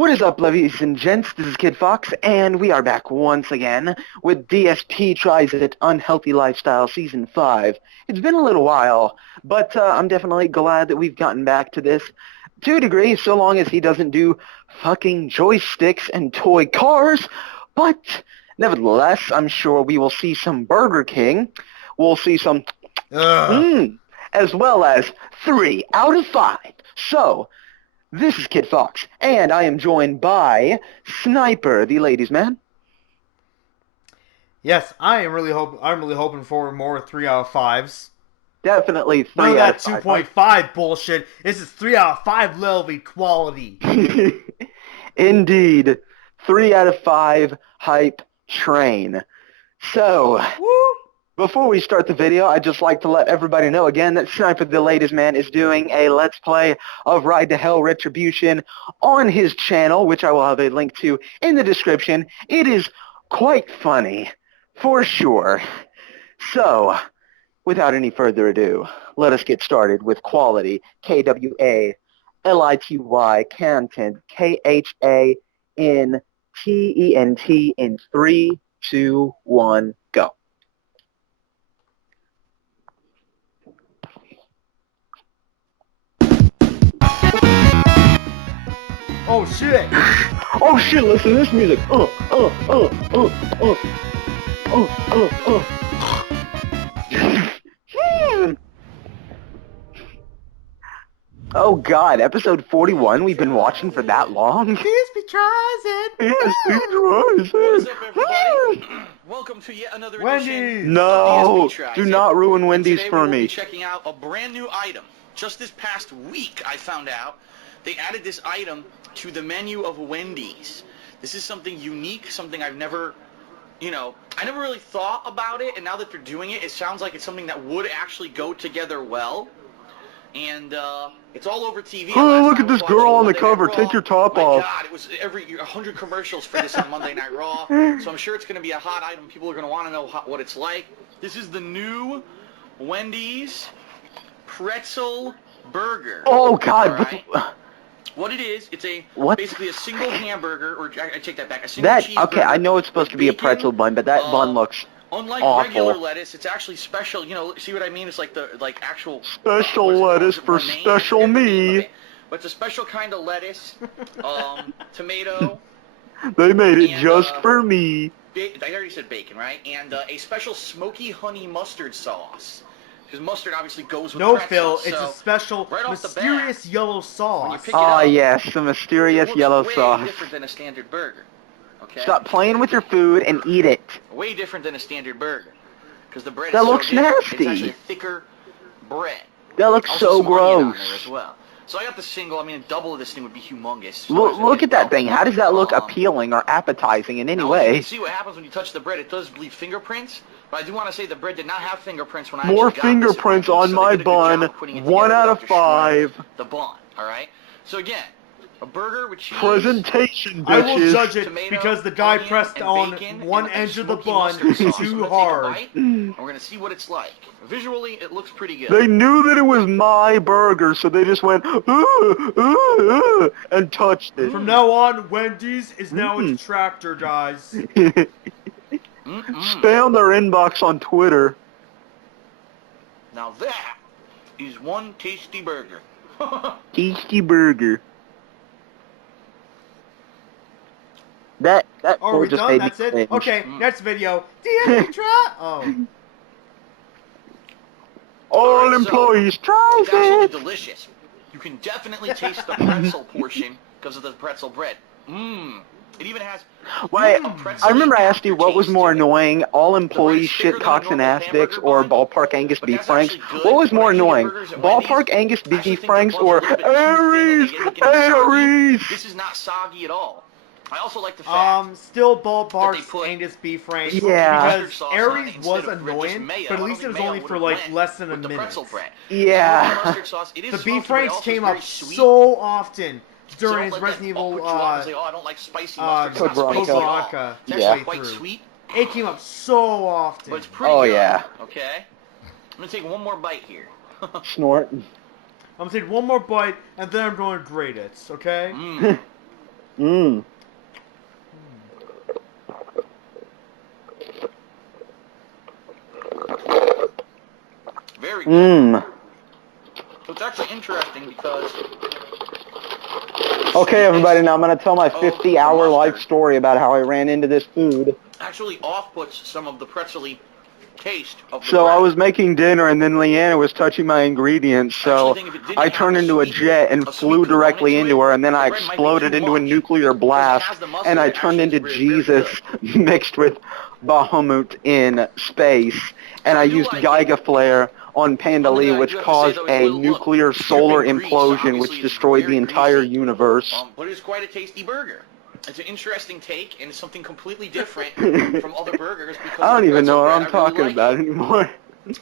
What is up, ladies and gents? This is Kid Fox, and we are back once again with DSP Tries It Unhealthy Lifestyle Season 5. It's been a little while, but I'm definitely glad that we've gotten back to this to a degree, so long as he doesn't do fucking joysticks and toy cars. But nevertheless, I'm sure we will see some Burger King. We'll see some Ugh. mmm, as well as 3 out of 5. So, this is Kid Fox, and I am joined by Sniper, the ladies' man. Yes, I'm really hoping for more 3 out of 5s. Definitely None of 3 out that of 5. 2.5 bullshit. This is 3 out of 5 level equality. Indeed, 3 out of 5 hype train. So, Woo! before we start the video, I'd just like to let everybody know again that Sniper the Ladies Man is doing a Let's Play of Ride to Hell Retribution on his channel, which I will have a link to in the description. It is quite funny, for sure. So, without any further ado, let us get started with quality, KWALITY, content, KHANTENT in 3, 2, 1, go. Oh shit! Oh shit, listen to this music. Hmm. Oh god, episode 41 we've been watching for that long? DSP tries it. Yes, he tries What is it. up, everybody? Welcome to yet another edition Wendy's. No, of DSP Tries do It. not ruin And Wendy's today for we will me. be checking out a brand new item. Just this past week, I found out they added this item to the menu of Wendy's. This is something unique, something I've never, I never really thought about it, and now that they're doing it, it sounds like it's something that would actually go together well. And it's all over TV. Oh, look at this girl on the cover. Take your top off. My God, it was every 100 commercials for this on Monday Night Raw. So I'm sure it's going to be a hot item. People are going to want to know what it's like. This is the new Wendy's pretzel burger. Oh god, All right? What it is, it's basically a single hamburger, or I take that back, a single cheeseburger. Okay, I know it's supposed with to be a bacon, pretzel bun, but that bun looks unlike awful. regular lettuce, it's actually special. See what I mean? It's like actual Special lettuce for special me. But it's a special kind of lettuce, tomato. They made it And, just for me. I already said bacon, right? And a special smoky honey mustard sauce. Because mustard obviously goes with No, pretzel, Phil, it's so a special, right off the mysterious bat, yellow when you sauce. pick it Ah, up, yes, the mysterious it looks yellow way sauce. different than a standard burger. Okay? Stop playing with your food and eat it. Way different than a standard burger. Because the bread That is so looks different. nasty. It's actually a thicker bread. That looks Also so some onion on gross. there as well. So I got the single. I mean, a double of this thing would be humongous. So Look at that thing. How does that look Um, appealing or appetizing in any Now, as you way? can see what happens when you touch the bread. It does leave fingerprints, but I do want to say the bread did not have fingerprints when I More actually got this in fingerprints my piece, on so my they did a good bun. job of putting it 1 together out of without destroying 5. The bun, all right? So again, a burger with cheese, Presentation, I will bitches. judge it tomato, because the guy onion, pressed and on bacon, one and edge of the smoky bun mustard sauce. too I'm gonna hard. Take a bite, and we're gonna see what it's like. Visually, it looks pretty good. They knew that it was my burger, so they just went, and touched it. From now on, Wendy's is now its tractor, guys. Stay on their inbox on Twitter. Now that is one tasty burger. Tasty burger. That Oh, are we just done? made me That's it? cringe. Okay, next video. DSP try. Oh. All Alright, so, employees, try It's absolutely it. delicious. You can definitely taste the pretzel portion because of the pretzel bread. Mmm. It even has Wait, a pretzel I remember I asked you what was aftertaste more to it. annoying, all The employees bread's bigger shit than a cocks and normal ass dicks hamburger or bun, ballpark Angus but beef that's franks. actually good. What was When more I actually get annoying, burgers at ballpark Wendy's, Angus I actually beef think their franks buns are a or little bit too thin and Aries? they get soggy. Aries. This is not soggy at all. I also like the fact Still that they ballpark's put Angus beef franks. Yeah. Because sauce on Aries it was instead of just annoying, mayo. but at I least it don't was think only mayo for would've like went less than a with the minute. pretzel bread. Yeah. Smoky mustard sauce, it is The smoky, beef but it franks also came is very up sweet. so often So during don't his let Resident that Evil put you off and say, oh, I don't like spicy mustard. It's Code not spicy Veronica. at all. Veronica. It's actually Yeah. quite Through. sweet, It came up so often. but it's pretty Oh, good. yeah. Okay? I'm going to take one more bite here. Snort. I'm gonna take one more bite and then I'm going to grade it, okay? Mmm. Mmm. Very good. Mmm. So it's actually interesting because... Okay, everybody, now I'm going to tell my Oh, 50-hour the life mustard. story about how I ran into this food. Actually off-puts some of the pretzel-y taste of the So bread. I was making dinner, and then Leanna was touching my ingredients, I actually so think if it didn't I have turned into a sweet- jet and sweet flew component directly to into it, her, and then the I bread might be exploded too into a much. nuclear Because it blast, has the mustard, and I it turned actually into is very Jesus good. mixed with Bahamut in space, and So I I do used like Geiga it. flare on One thing Pandalee, that I which do have to say, caused though, is a look, nuclear it's dipped solar in grease. implosion, Obviously, which it's destroyed the very entire greasy. universe. But it is quite a tasty burger. It's an interesting take, and it's something completely different from other burgers because I of don't the even pretzel know what bread. I'm I really talking like about it. anymore.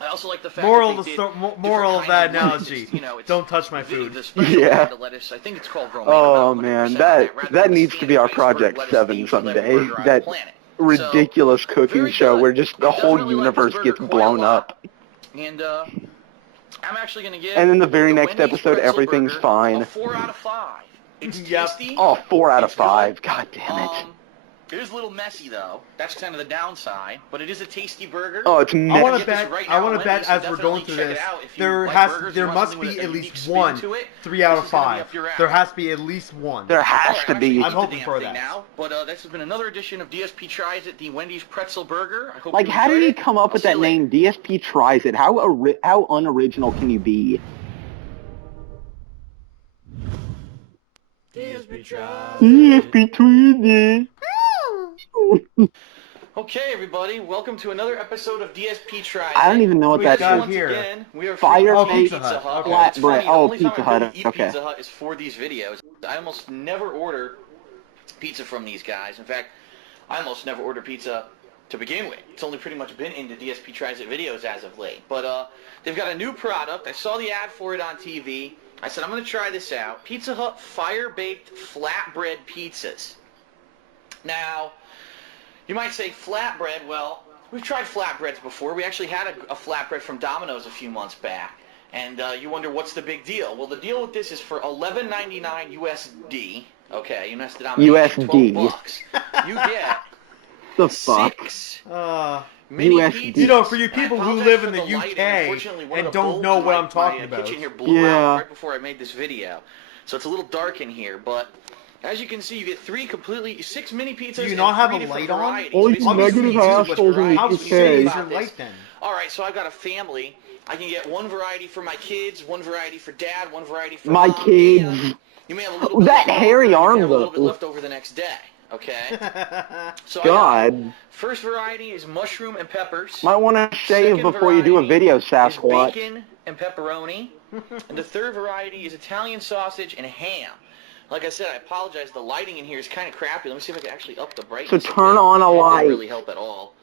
I also like the fact Moral that of they the did moral of different that kinds of lettuce. analogy. It's, you know, it's Don't touch my food. the special Yeah. kind of lettuce. I think it's called romaine. Oh I'm not 100% man, on that rather that than the needs to be our standard iceberg Project lettuce they 7 usually let on someday. burger on the That planet. ridiculous So, cooking very show good. where just the I whole definitely like this universe burger gets quite a blown lot. up. And I'm actually going to give And then the very the next Wendy's episode, pretzel everything's burger a fine. 4 out of 5. It's Yep. tasty. Oh, 4 out of It's good. 5. God damn it. It is a little messy though. That's kind of the downside, but it is a tasty burger. Oh, it's I messy. want Get to this bet. right I now want on to bet Wendy's, so as we're going definitely through check it this, out if you like burgers, there you want must something with be a at unique least spin one to it. 3 out This of is gonna be 5. up your alley. There has to be at least one. There has Alright, to I'm actually be. eating I'm the hoping damn for thing that. now, but this has been another edition of DSP Tries It, the Wendy's pretzel burger. I hope Like, you how did enjoyed he it. come up I'll with see that you later. name? DSP Tries It. How unoriginal can you be? DSP tries DSP Tries It. Okay, everybody, welcome to another episode of DSP Tries I don't It. even know what We that got is. Once here? again, we are Fire freaking baked Pizza Hut. Okay. Okay. It's funny, flatbread. the Oh, only time Pizza I really Hut. eat Okay. Pizza Hut is for these videos. I almost never order pizza from these guys. In fact, I almost never order pizza to begin with. It's only pretty much been into DSP Tries It videos as of late. But they've got a new product. I saw the ad for it on TV. I said, I'm going to try this out. Pizza Hut fire-baked flatbread pizzas. Now, you might say flatbread. Well, we've tried flatbreads before. We actually had a flatbread from Domino's a few months back. And you wonder, what's the big deal? Well, the deal with this is for $11.99 USD. Okay, US denomination, USD. $12. You get The fuck? 6 Uh, mini USD. pizzas. you know, for you And I people who apologize live for in the lighting. UK Unfortunately, one of and the don't bulbs know in what my- I'm talking my about. kitchen here blew Yeah. out right before I made this video. So it's a little dark in here, but as you can see, you get 6 mini pizzas. Do you and not have 3 a different light on? varieties. All you Basically, negative three different assholes in the varieties. How When you UK. shitty think is about your this- light then? All right, so I've got a family. I can get one variety for my kids, one variety for dad, one variety for My mom, kids. and you may have a little bit That left over, hairy you may arm, have a little bit though. left over the next day. Okay. So I got, God. first variety is mushroom and peppers. Might want to shave Second before you do a variety video, is Sasquatch. bacon and pepperoni. And the third variety is Italian sausage and ham. Like I said, I apologize. The lighting in here is kind of crappy. Let me see if I can actually up the brightness. So turn bit. on a It light. didn't really help at all.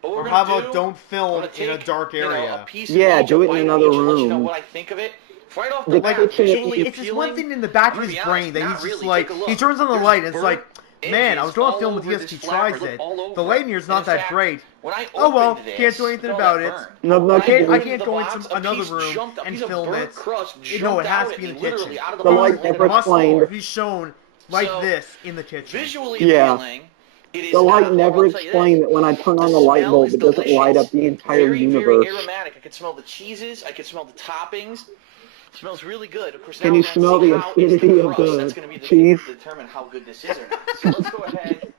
But what Or we're how gonna about do, don't I'm film gonna in a take, dark you know, area? a piece Yeah, of each, do a it in bite of another each, and let you know room. what I think of it. Right off the The bat, kitchen is- visually It's just one appealing. thing in the back I'm of gonna his be brain honest, that not he's just really. like, Take a look. he turns on the There's light and it's like, burnt man, I was going to edges film with all over DSP this Tries flatbread, It. all over The it. lighting here's And not in that fact, great. when I Oh well, opened this, can't do anything look at all about that it. burn. No, When nothing. opened I can't the go box, into a another piece room jumped- a and piece of film burnt it. crust No, it jumped has out to be in at the me, literally kitchen. out of the The box light and landed never on the floor. explained. Be shown like So, this in the kitchen. Visually Yeah. appealing. It is The light not, never I'll tell you explained this. that when I turn on The the light smell bulb, is it doesn't light delicious. up the entire Very, universe. very aromatic. I can smell the cheeses. I can smell the toppings. It smells really good. Of course, Can now you we're gonna smell see the how is acidity the of crust. the That's going to be the cheese? thing to determine how good this is or not. So let's go ahead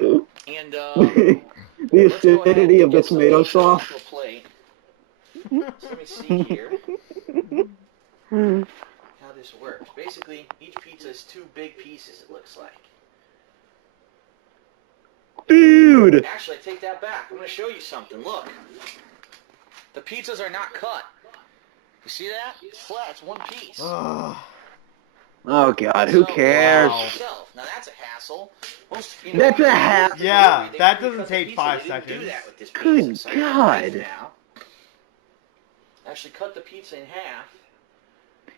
and The let's go ahead acidity and of the get some tomato pizza sauce. onto a plate. So let me see here how this works. Basically, each pizza is 2 big pieces. It looks like. Dude! Actually, I take that back. I'm going to show you something. Look. The pizzas are not cut. You see that? It's flat. It's one piece. Ugh. Oh god, who So, cares? Wow. yourself. Now that's a hassle. Most, That's a hassle. Yeah, that doesn't take 5 They didn't do seconds. that with this Good pizza. So I got a knife God. now. Actually cut the pizza in half.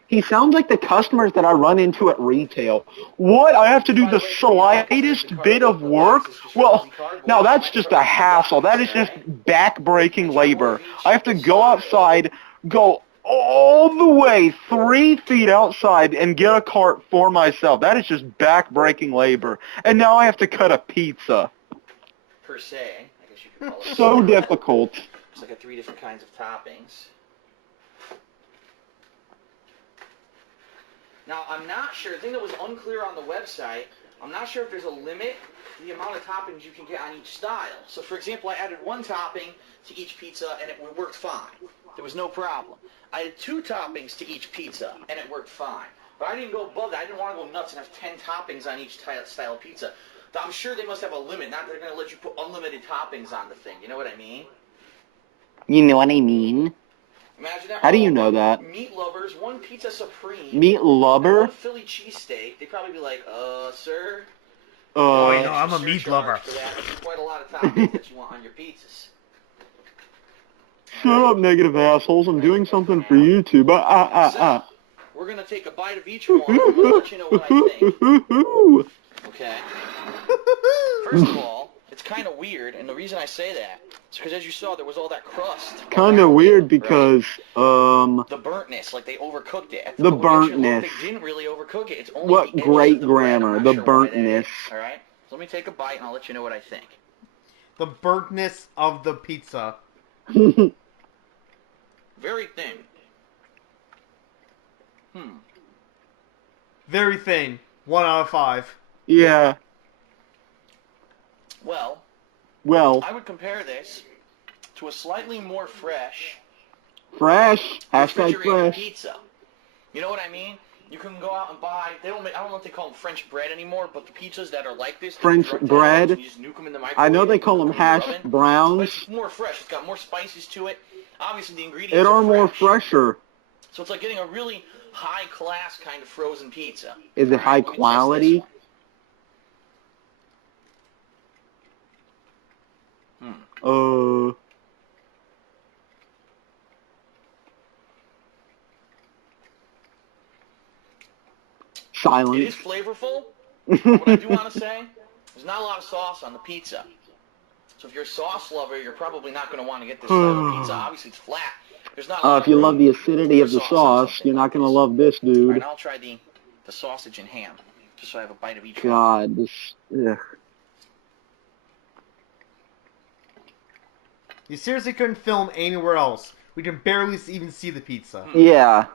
He sounds like the customers that I run into at retail. What? I have to do the slightest bit of work? Well, now that's just a hassle. That is just back-breaking labor. I have to go outside, go all the way 3 feet outside and get a cart for myself. That is just back-breaking labor. And now I have to cut a pizza. Per se, I guess you could call it. So difficult. It's like 3 different kinds of toppings. Now, I'm not sure, the thing that was unclear on the website, I'm not sure if there's a limit to the amount of toppings you can get on each style. So, for example, I added 1 topping to each pizza, and it worked fine. There was no problem. I had 2 toppings to each pizza, and it worked fine. But I didn't go above that. I didn't want to go nuts and have 10 toppings on each style of pizza. I'm sure they must have a limit. Not that they're going to let you put unlimited toppings on the thing. You know what I mean? You know what I mean? Imagine that. How do you know that? Meat lovers, 1 pizza supreme. Meat lover? 1 Philly cheesesteak. They'd probably be like, sir. Oh, you know, I'm a meat lover. For that. That's quite a lot of toppings that you want on your pizzas. Shut up, negative assholes. I'm doing something for YouTube. So, we're going to take a bite of each one. I'm going to let you know what I think. Okay. First of all, it's kind of weird, and the reason I say that is because, as you saw, there was all that crust. Kind of weird because, the burntness, like they overcooked it. The burntness. They didn't really overcook it. It's only What the edges great of the bread. grammar, I'm not the sure why that burntness. is. All right? So let me take a bite, and I'll let you know what I think. The burntness of the pizza. Very thin. Very thin. 1 out of 5. Yeah. Well, I would compare this to a slightly more fresh Hashtag refrigerated fresh. pizza. You know what I mean? You can go out and buy. They don't make. I don't know if they call them French bread anymore, but the pizzas that are like this, French bread. You just nuke them in the microwave. I know they call cook them in the hash oven. But browns. it's more fresh. It's got more spices to it. Obviously, the ingredients It are more fresh. fresher. So it's like getting a really high-class kind of frozen pizza. Is it high Let me test this quality? one. Silence. It is flavorful. What I do want to say, there's not a lot of sauce on the pizza. So if you're a sauce lover, you're probably not going to want to get this style of pizza. Obviously, it's flat. There's not a lot If you of love room the acidity of for the on sauce, something you're not like gonna this. love this, All dude. right, I'll try the sausage and ham, just so I have a bite of each one. God, this. Ugh. You seriously couldn't film anywhere else. We can barely even see the pizza. Yeah.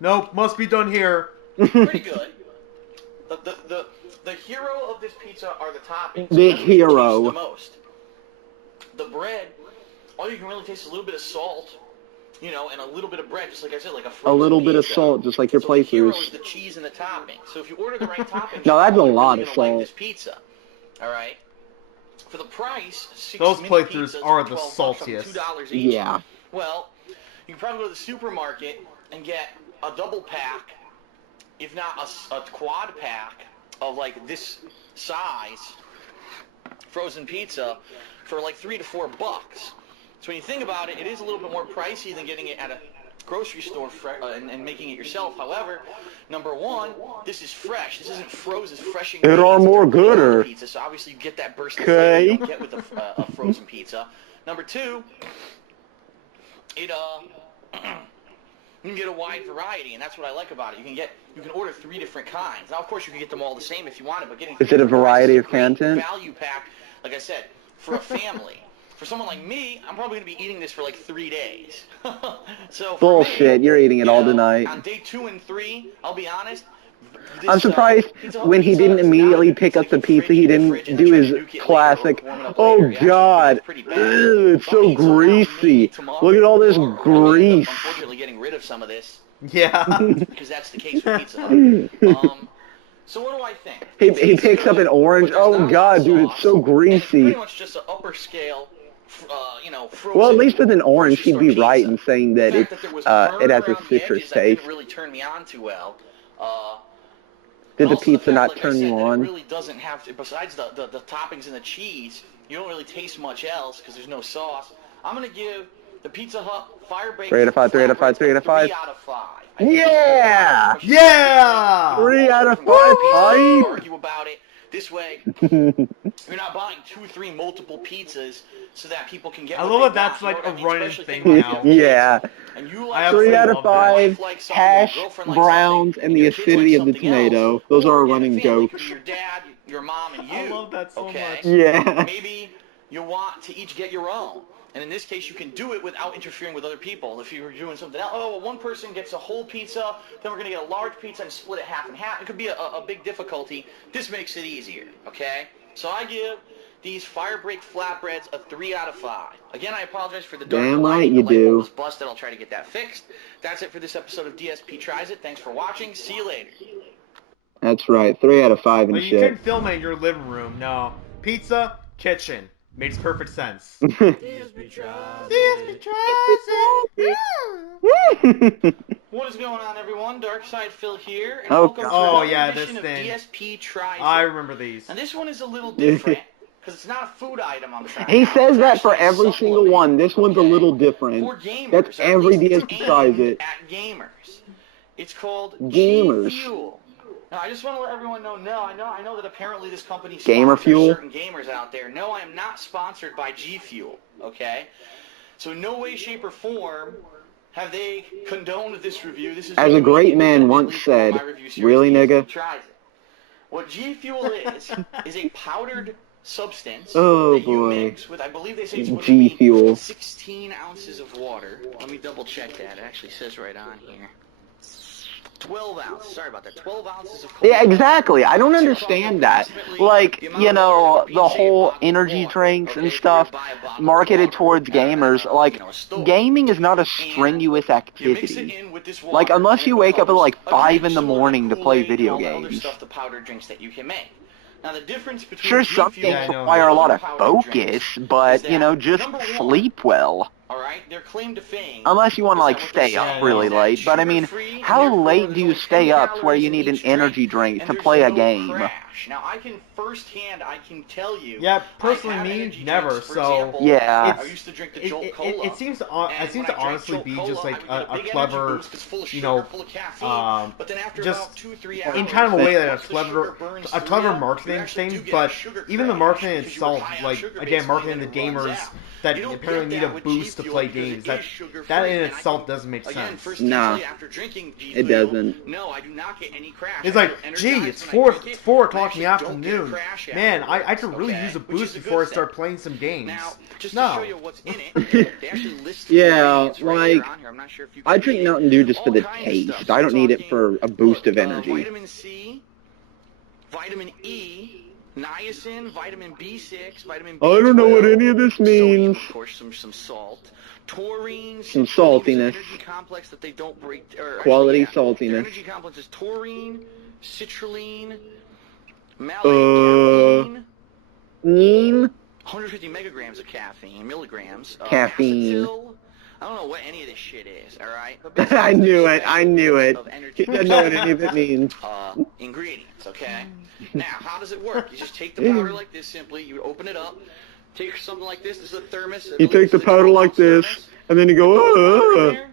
Nope, must be done here. Pretty good. The hero of this pizza are the toppings. The That's what you hero. taste the most. The bread, all you can really taste is a little bit of salt, you know, and a little bit of bread, just like I said, like a frozen A little bit of pizza. salt, just like your So the hero is playthroughs. the cheese and the topping. So if you order the right toppings, No, that's a you're lot really of gonna like salt. this pizza. All right. For the price, 6 Those mini playthroughs pizzas are for the $12, saltiest. $2 each. Yeah. Well, you can probably go to the supermarket and get a double pack, if not a quad pack of like this size frozen pizza for like $3 to $4. So when you think about it, it is a little bit more pricey than getting it at a grocery store and making it yourself. However, number one, this is fresh. This isn't frozen. It's fresh It are ingredients more that are put on the gooder. pizza, so obviously you get that burst of flavor you Okay. don't get with a frozen pizza. Number two, it you can get a wide variety, and that's what I like about it. You can order 3 different kinds. Now, of course, you can get them all the same if you wanted, but getting Is it a variety of great content? value pack, like I said, for a family. For someone like me, I'm probably going to be eating this for like 3 days. So for Bullshit, me, you're eating it all tonight. On day 2 and 3, I'll be honest. This, I'm surprised Pizza Hut when he pizza didn't is not immediately a pick up that the you pizza, fridge he in the didn't fridge and do then his you nuke it later or classic, warm it up oh later. It actually god, is pretty bad. it's So I'm so gonna eat some now, maybe greasy. eat tomorrow, Look at all this or I may end up, grease. unfortunately, getting rid of some of this Yeah. because that's the case with Pizza Hut. So what do I think? He Tastes picks up good, an orange. but there's not a Oh lot god, of dude, it's sauce, so and it's greasy. pretty much just an upper scale, frozen. Well, at least with an orange, grocery he'd be store right pizza. in saying The that fact it's there was it burn has a around the citrus edges, that didn't taste. really turn me on too well. Did And the also pizza fact, not like I turn said, you that on? It really doesn't have to, besides the toppings and the cheese, you don't really taste much else because there's no sauce. I'm going to give the Pizza Hut Fire Baked 3 out of 5, 3 out of 5, 3 out of 5. 3 out of 5. I think Yeah! Yeah! 3 out of 5 People pipe. argue about it. This way, you're not buying 2, 3 multiple pizzas so that people can get. I what love they that that's want, like you know a what I mean? running Especially thing thinking about now. your kids. Yeah. And you I like Three absolutely out of love that. your wife five, likes something, hash your girlfriend likes browns, something, and the your kids like acidity of the something else, tomato. Those or are our in a running family, it jokes. could be your dad, your mom, and you. I love that so Okay? much. Yeah. Maybe you want to each get your own. And in this case, you can do it without interfering with other people. If you were doing something else, oh, well, one person gets a whole pizza, then we're going to get a large pizza and split it half and half. It could be a big difficulty. This makes it easier, okay? So I give these Fire Break flatbreads a 3 out of 5. Again, I apologize for the darker Damn right lighting. you The light bulb do. was busted. I'll try to get that fixed. That's it for this episode of DSP Tries It. Thanks for watching. See you later. That's right. 3 out of 5 and But you shit. couldn't film it in your living room. No. Pizza, kitchen. Makes perfect sense. DSP Tries It. What is going on, everyone? Darkside Phil here, and Oh, welcome to oh, another yeah, edition this of thing. DSP Tries It. I remember these. And this one is a little different, because it's not a food item I'm trying He out. says It's that for actually a every single supplement, one. This one's a okay, little different. for gamers, That's or at every least it's DSP tries aimed it. at gamers. It's called Gamers. G Fuel. Now, I just want to let everyone know, I know that apparently this company Gamer sponsors Fuel? certain gamers out there. No, I am not sponsored by G Fuel, okay? So in no way, shape, or form have they condoned this review. This is As a me great man independently once for said, my review series, really, DSP nigga? Tries It. What G Fuel is a powdered substance Oh, that you boy. mix with, I believe they say it's supposed G to be Fuel. 16 ounces of water. Let me double check that. It actually says right on here. 12 ounces. Sorry about that. 12 ounces of cold Yeah, exactly. I don't water. understand that. Approximately Like, the amount you of water know, that would be the in, say, a whole bottle of energy water, drinks okay? and If you were to stuff buy a bottle of marketed water towards at a, gamers. Like, a store, gaming is not a and strenuous you mix it activity. in with this water, Like, unless and you it wake up at becomes like a 5 drink in the similar morning to play Kool-Aid video and all the other games. stuff, the powdered drinks that you can make. Now, the difference between Sure, G some Fuel games I know. require a and lot other of powdered focus, drinks is but, you that, know, just number one, sleep well. all right, their claim to fame Unless you want to, is like, that what they're stay up saying Yeah, I really is know. that it's late. But, I mean, sugar-free, and how therefore late do there's you only stay 10 up to where calories you in need an each drink, energy drink and to there's play a no game? crash. Now, I can tell you. Yeah, I've personally, had me, energy never. drinks, for So example, Yeah. I used to drink the Jolt it Cola. seems to And it seems when to I drank honestly Jolt be Cola, just I like would get a big energy clever, boost 'cause it's full of you sugar, know, full of caffeine. But then after just about 2-3 hours, in kind of a way that a once the sugar clever burns a through clever ya, you marketing actually do thing. get a But sugar even the crash marketing because you were itself, high on like sugar again, basically, marketing and the it runs gamers out. that You don't apparently get need a that with boost to G play Fuel because games. it That is sugar-free, that in and I itself can, doesn't make again, sense. first Nah. tell you, after drinking G It Fuel, doesn't. no, I do not get any crash. It's I like, feel gee, energized it's when I four drink it, 4 and I o'clock in the actually don't get afternoon. crash Man, I afterwards, could really okay? use a Which boost is a before I good start thing. playing some games. Now, just to No. show you what's in it, they actually list the Yeah, ingredients right here like, on here. I'm not sure if you can I read drink it. Mountain Dew just for All the kinds of stuff. taste. So I we're don't need it talking, for a boost look, of energy. vitamin C, vitamin E, niacin, vitamin B6, vitamin B12. I don't know what any of this Sodium, means. of course, some salt. Taurine, Some citrulline, there's an saltiness. energy complex that they don't break. Or Quality actually, yeah, their saltiness. energy complex is taurine, citrulline, malate, caffeine, Neem? 150 megagrams of caffeine, milligrams. Caffeine. Acetyl. I don't know what any of this shit is, all right? But I basically, knew there's it. I special knew bits it. of energy He doesn't know what any of it means. ingredients, okay? Now, how does it work? You just take the powder like this simply. You open it up. Take something like this. This is a thermos. You take the powder like this, and then you Put water in go, there.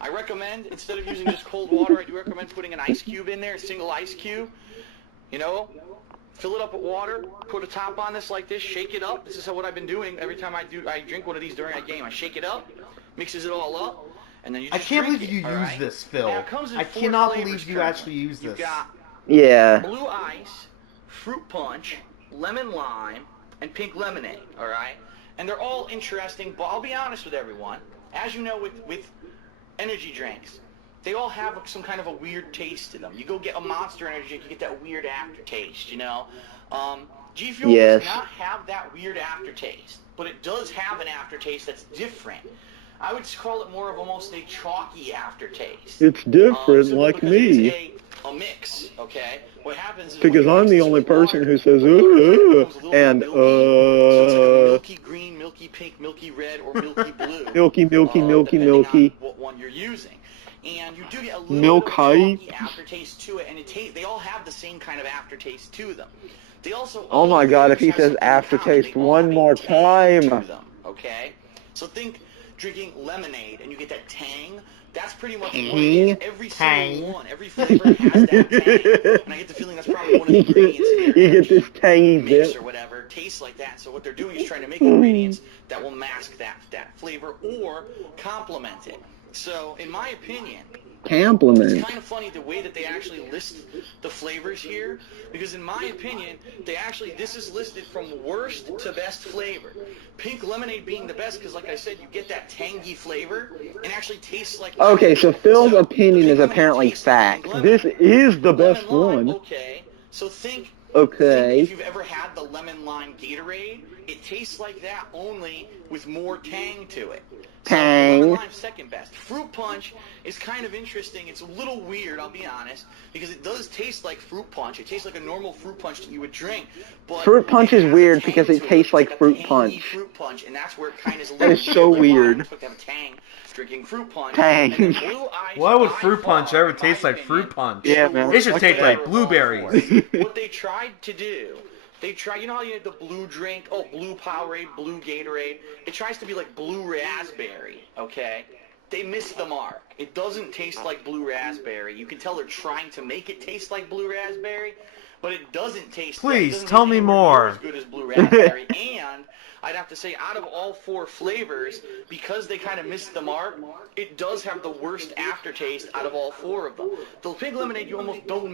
I recommend, instead of using just cold water, I do recommend putting an ice cube in there, a single ice cube. You know, fill it up with water, put a top on this like this, shake it up. This is what I've been doing every time I drink one of these during a game. I shake it up, mixes it all up, and then you I just can't drink believe you it, all use right? this, Phil. Now, it comes in I 4 cannot flavors believe you currently. actually use this. You've got Yeah. blue ice, fruit punch, lemon lime, and pink lemonade, all right? And they're all interesting, but I'll be honest with everyone. As you know, with energy drinks, they all have some kind of a weird taste to them. You go get a Monster Energy drink, you get that weird aftertaste, you know? G Fuel Yes. does not have that weird aftertaste, but it does have an aftertaste that's different. I would call it more of almost a chalky aftertaste. It's different, Simply like because me. It is a mix, okay? What happens is Because when you I'm mix the this only with person water, who says, the water becomes a little and, bit milky. So it's like a milky uh, green, milky pink, milky red, or milky blue. milky, depending milky. on what one you're using. And you do get a little Milk bit of a height. chalky aftertaste to it, and they all have the same kind of aftertaste to them. They also Oh my God, if he have says something in common. aftertaste They all one have a more tang time. to them, okay? So think drinking lemonade and you get that tang. That's pretty much what it Tang? is. Every single one, every flavor has that tang. And I get the feeling that's probably one of the ingredients in your You get this tangy mix zip. or whatever. Tastes like that. So what they're doing is trying to make ingredients that will mask that flavor or complement it. So in my opinion, Compliment. it's kind of funny the way that they actually list the flavors here, because in my opinion, this is listed from worst to best flavor. Pink lemonade being the best because, like I said, you get that tangy flavor and actually tastes like lemon. Okay, so Phil's opinion is pink lemonade apparently tastes like fact. lemon. This is the best Lemon lime, one. okay. So think Okay. if you've ever had the lemon lime Gatorade, it tastes like that only with more tang to it. Tang. So lemon lime's second best. Fruit punch is kind of interesting. It's a little weird, I'll be honest, because it does taste like fruit punch. It tastes like a normal fruit punch that you would drink. But Fruit punch it is has a weird tang because to it tastes It's like a fruit tangy punch. fruit punch, and that's where it kind of is a That little is so Like, why weird. am I supposed to have tang drinking fruit punch? Tang. And then blue ice Why would by fruit punch far, ever in my taste like opinion, fruit punch? Yeah, is the man. It worst should taste flavor like of all blueberries. four. What they tried to do, you know how you had the blue drink, blue Powerade, blue Gatorade? It tries to be like blue raspberry, okay? They missed the mark. It doesn't taste like blue raspberry. You can tell they're trying to make it taste like blue raspberry, but it doesn't taste Please, it doesn't tell taste me anywhere more. near as good as blue raspberry. And I'd have to say, out of all four flavors, because they kind of missed the mark, it does have the worst aftertaste out of all four of them. The pink lemonade, you almost don't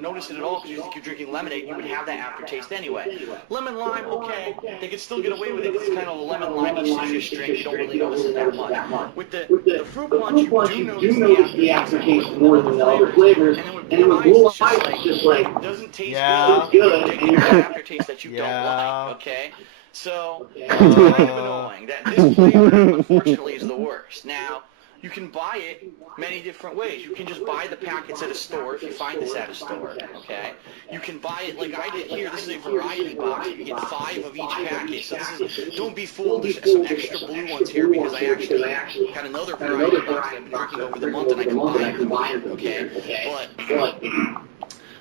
notice it at all because you think you're drinking lemonade. You would have that aftertaste anyway. Lemon lime, okay, they could still get away with it because it's kind of a lemon limey citrus drink. You don't really notice it that much. With the fruit punch, you do notice the aftertaste more than the other flavors. And then with blue ice, it's just like it doesn't taste Yeah. good. And you're getting an aftertaste that you don't Yeah. like. Okay. So, it's kind of annoying that this flavor, unfortunately, is the worst. Now, you can buy it many different ways. You can just buy the packets at a store if you find this at a store, okay? You can buy it like I did here. This is a variety box. You get 5 of each packet. So this is, don't be fooled. There's some extra blue ones here because I actually had another variety box that I've been drinking over the month and I combined them, okay?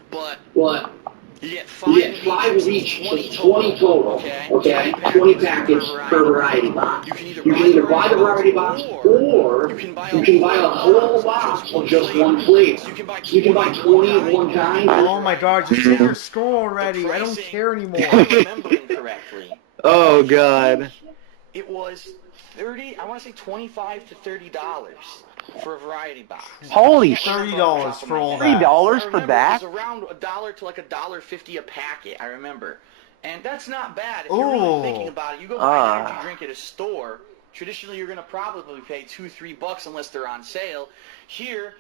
But you get 5 of each, 20 total, okay? 20 packets per variety box. You can either buy the variety box, or you can buy a whole box of just one flavor. So you can buy 20 of one kind. Oh my god, just say your score already. I don't care anymore. If I'm remembering correctly, Oh, God. it was I want to say $25 to $30 for a variety box. Holy $30 for all that. $3 for that? It was around $1 to like $1.50 a packet, I remember. And that's not bad. If you're really thinking about it, you go buy an energy drink at a store, traditionally you're going to probably pay $2-3 unless they're on sale. Here,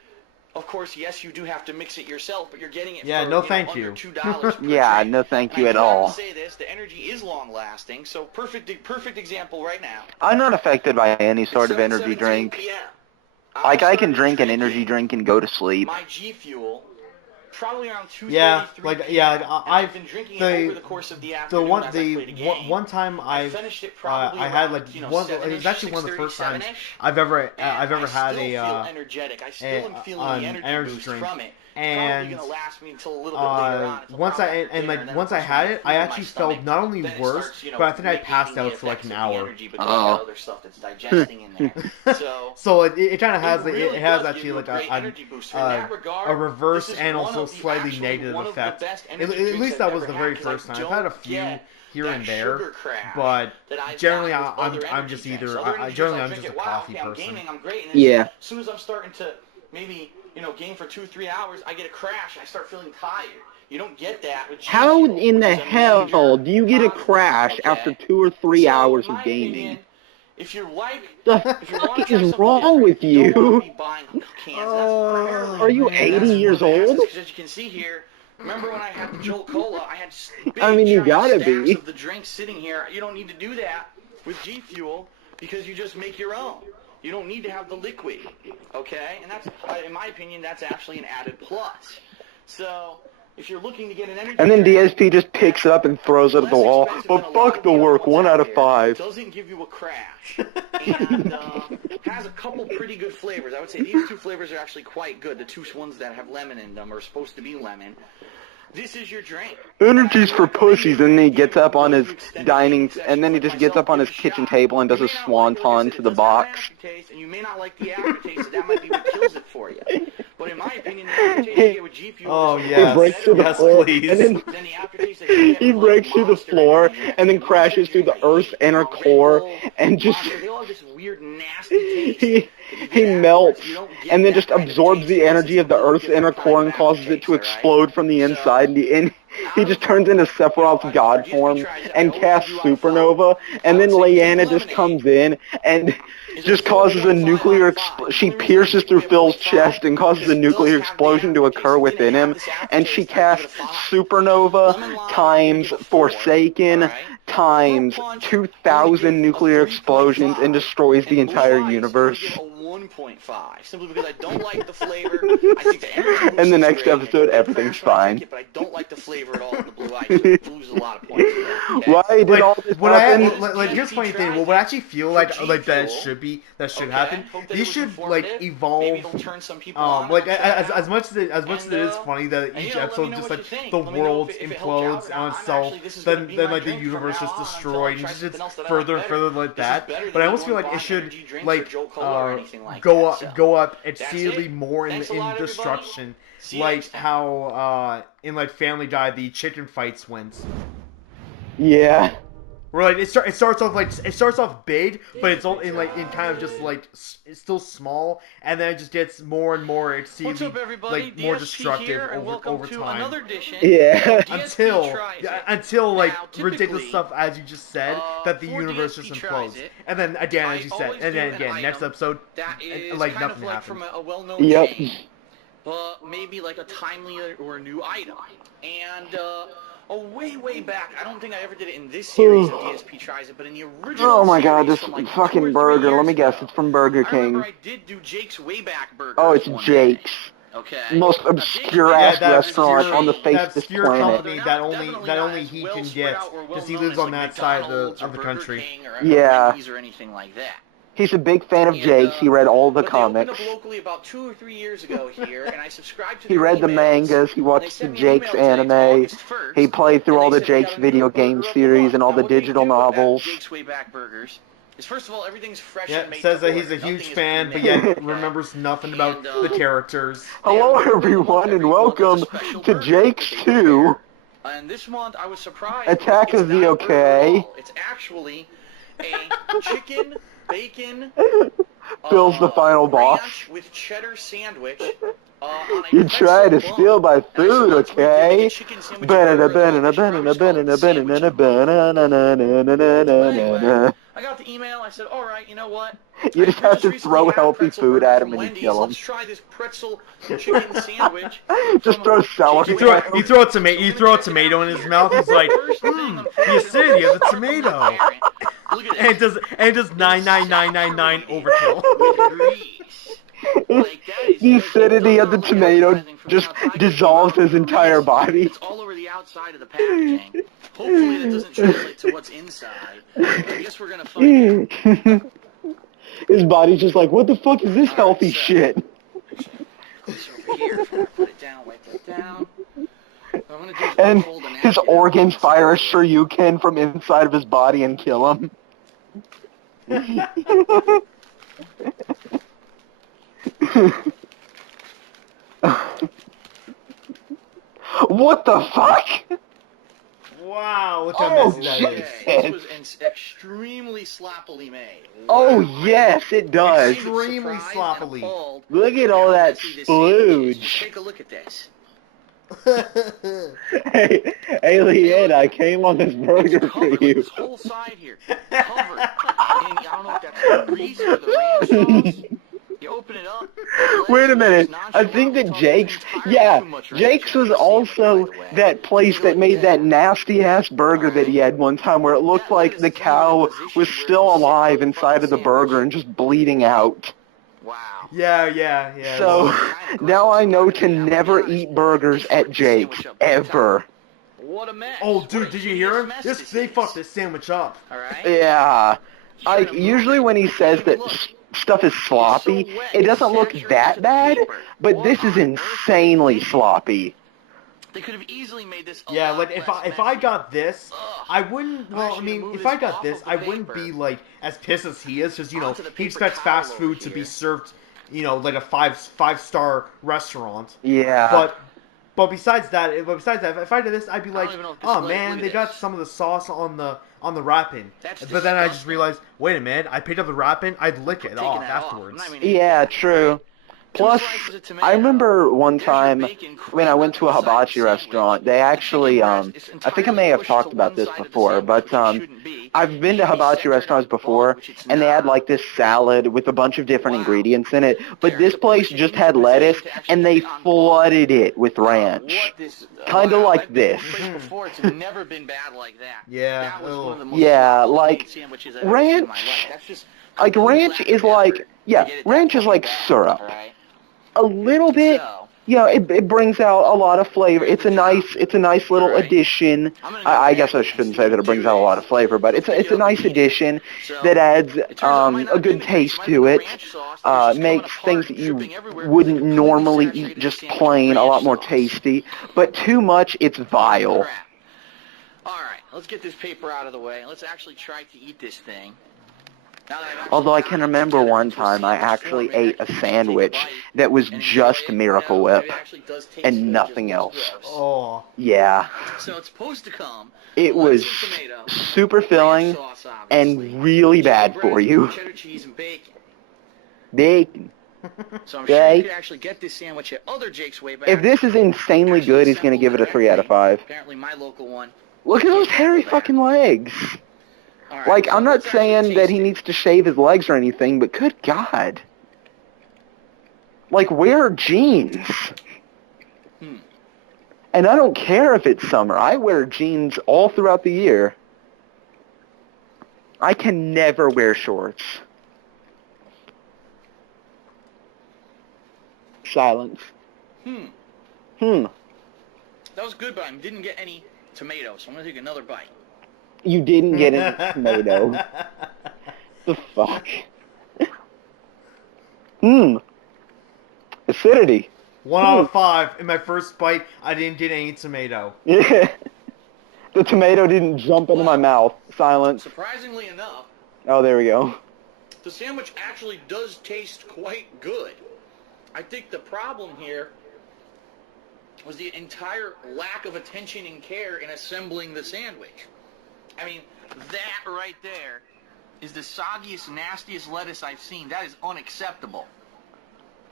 of course, yes, you do have to mix it yourself, but you're getting it for no under thank you. $2 per Yeah, drink. no thank And you I at do have all. to say this, the energy is long-lasting, so perfect example right now. I'm not affected by any sort of It's energy 7:17 drink. PM. Like, I can started drink an drinking energy drink and go to sleep. My G Fuel, probably around 2:33 like, PM. yeah, And I've been drinking it over the course of the afternoon as I played a game. one time I finished it probably I had around, like you know, one. It 7-ish, was actually one of the first times 6:37-ish. I've ever And had I still a feel energetic. I still am an feeling the energy boost drink. from it. And probably gonna last me until a little bit later on. until once probably I after dinner, and then once I it puts had me it, food I in my actually stomach. felt not only Then it worse, starts, but I think I negating passed the out for like effects an of the hour. energy because of the other stuff that's digesting in there. So So it kind of has it really it has does give actually you like a great energy booster. In that regard, a reverse this is and one also of the slightly actually negative one of the effect. best At energy drinks least that I've was ever the very had, 'cause I first time. I've don't had a few get here that and there, sugar crash but that I've generally got with I'm other I'm energy just drinks. either Other I energy generally drinks, I'm I'll just a drink it, wow, coffee okay, I'm person. gaming, I'm great. And Yeah. as soon as I'm starting to maybe game for 2-3 hours, I get a crash and I start feeling tired. You don't get that with G How Fuel, in which the is a hell major do you get a positive, crash okay? after 2 or 3 So, hours in of my gaming? opinion, if you're like, The if you want to fuck try is something wrong different, with you don't want you? to be buying cans. That's primarily. Are you man. 80 That's years one of the old? assets, 'cause as you can see here, remember when I had the Jolt Cola, I had big I mean, you giant gotta stacks be. of the drinks sitting here. You don't need to do that with G Fuel because you just make your own. You don't need to have the liquid, okay? And that's, in my opinion, that's actually an added plus. So, if you're looking to get an energy And then drink DSP just picks it up and throws it at the less wall. expensive than But a lot fuck of the other work, ones 1 out of there, 5. doesn't give you a crash, and has a couple pretty good flavors. I would say these 2 flavors are actually quite good. The 2 ones that have lemon in them are supposed to be lemon. This is your drink. Energy's for pussies, and then he gets up on his dining, and then he just gets up on his kitchen table and does a swanton to the box. And you may not like the aftertaste, that might be what kills it for you. But in my opinion, the aftertaste you get with G Fuel He breaks through the floor, and then he breaks through the floor, and then crashes through the Earth's inner core, and just they all have this weird, nasty taste. he melts, and then just absorbs the energy of the Earth's inner core and causes it to explode from the inside. And he just turns into Sephiroth's god form and casts Supernova, and then Leanna just comes in and just causes a nuclear she pierces through Phil's chest and causes a nuclear explosion to occur within him, and she casts Supernova times Forsaken times 2,000 nuclear explosions and destroys the entire universe. 1.5, simply because I don't like the flavor. I think the energy and the next episode, everything's fine. But I don't like the flavor at all in the blue ice. You lose a lot of points. Okay? Why did all this happen? Here's the funny thing. What I actually feel like that should happen. These should like evolve. As much as it is funny that each episode just like the world implodes on itself, then like the universe is destroyed, and just further and further like that. But I almost feel like it should like go up exceedingly more in destruction, like how in like Family Guy the chicken fights went. Yeah. Where like it starts off big, but it's all in kind of just like it's still small, and then it just gets more and more exceedingly like more DSP destructive over to time. Another edition Yeah. Until like ridiculous stuff, as you just said, that the universe just implodes. And then again, as you said, and then again, next episode, like nothing happens. From a well-known chain, but maybe like a timely or a new item. And way back, I don't think I ever did it in this series that DSP tries it, but in the original Oh my god, series this from, like, fucking 2 or 3 burger. Let me years guess, ago, it's from Burger I King. remember I did do Jake's Wayback Burger. Oh, it's Jake's. Okay. Most obscure-ass restaurant on the face of this planet. Company that only he can get, because he lives on that side of the country. Yeah. Or anything like that. He's a big fan of Jake's. He read all the comics. They opened up locally about 2 or 3 years ago here, and I subscribed to He read the mangas. He watched the Jake's anime. He played through all the Jake's video game series and all the digital novels. Jake's Wayback Burgers is, first of all, everything's fresh Yeah, and made says to that he's a order. huge Nothing fan, is but pre-made. yet remembers nothing about the characters. Hello, everyone, and welcome to Jake's 2. And this month, I was surprised. Attack of the OK. It's actually a chicken, bacon, Phil's the final boss. ranch with cheddar sandwich. You try to steal my food, okay? Banana, banana, banana, banana, banana, banana. I got the email. I said, "All right, you know what? You just have to throw healthy food at him and you Wendy's. kill him. Let's try this pretzel chicken sandwich." Just throw celery. You throw a tomato in his mouth. He's like, the acidity of the tomato. And it does 99999 overkill. The acidity of the tomato just dissolves his entire body. It's all over the outside of the packaging. Hopefully that doesn't translate to what's inside. I guess we're gonna find out. His body's just like, what the fuck is this healthy shit? This over here. Put it down. Wipe that down. What I'm gonna do is And fold the his napkin organs out. fire a Shoryuken from inside of his body and kill him. What the fuck? Wow, look how messy that is. This was extremely sloppily made. Oh yes, it does. Extremely sloppily. Look at all that splooge. Take a look at this. Hey, Leanne, I came on this burger for you. This whole side here, covered in, I don't know if that's grease or the ranch sauce. You open it up. Wait a minute. I think that Jake's, Jake's was also that place that made that nasty-ass burger that he had one time where it looked like the cow was still alive inside of the burger and just bleeding out. Wow. Yeah. So, now I know to never eat burgers at Jake's, ever. What a mess. Oh, dude, did you hear him? They fucked this sandwich up. All right. Yeah. Usually when he says that stuff is sloppy, it doesn't look that bad, but this is insanely sloppy. They could have easily made this. Yeah, like if I got this, I wouldn't. Well, I mean, if I got this, I wouldn't be like as pissed as he is, because he expects fast food to be served, like a five-star restaurant. Yeah. But besides that, if I did this, I'd be like, oh man, they got some of the sauce on the wrapping. But then I just realized, wait a minute, I picked up the wrapping, I'd lick it off afterwards. Yeah, true. Plus, I remember one time when I went to a hibachi restaurant, they actually, I think I may have talked about this before, but I've been to hibachi restaurants before, and they had like this salad with a bunch of different ingredients in it, but this place just had lettuce, and they flooded it with ranch. Kind of like this. It's never been bad like that. Yeah. That was one of the most like, ranch, ranch is like, ranch is like syrup. A little bit, it brings out a lot of flavor. It's a nice little addition. I guess I shouldn't say that it brings out a lot of flavor, but it's a nice addition that adds a good taste to it. Makes things that you wouldn't normally eat just plain a lot more tasty. But too much, it's vile. All right, let's get this paper out of the way. Let's actually try to eat this thing. Although I can remember one time I actually ate a sandwich that was just Miracle Whip and nothing else. Oh. Yeah. So it's supposed to come. It was super filling and really bad for you. Cheddar cheese and bacon. Bacon. So I'm sure you could actually get this sandwich at other Jake's way back. If this is insanely good, he's going to give it a 3 out of 5. Apparently my local one. Look at those hairy fucking legs. Right, like, I'm not saying that he needs to shave his legs or anything, but good God. Like, wear jeans. And I don't care if it's summer. I wear jeans all throughout the year. I can never wear shorts. Silence. That was good, but I didn't get any tomatoes, so I'm going to take another bite. You didn't get any tomato. The fuck? Acidity. 1 out of 5. In my first bite, I didn't get any tomato. Yeah. The tomato didn't jump into my mouth. Silence. Surprisingly enough. Oh, there we go. The sandwich actually does taste quite good. I think the problem here was the entire lack of attention and care in assembling the sandwich. I mean, that right there is the soggiest, nastiest lettuce I've seen. That is unacceptable.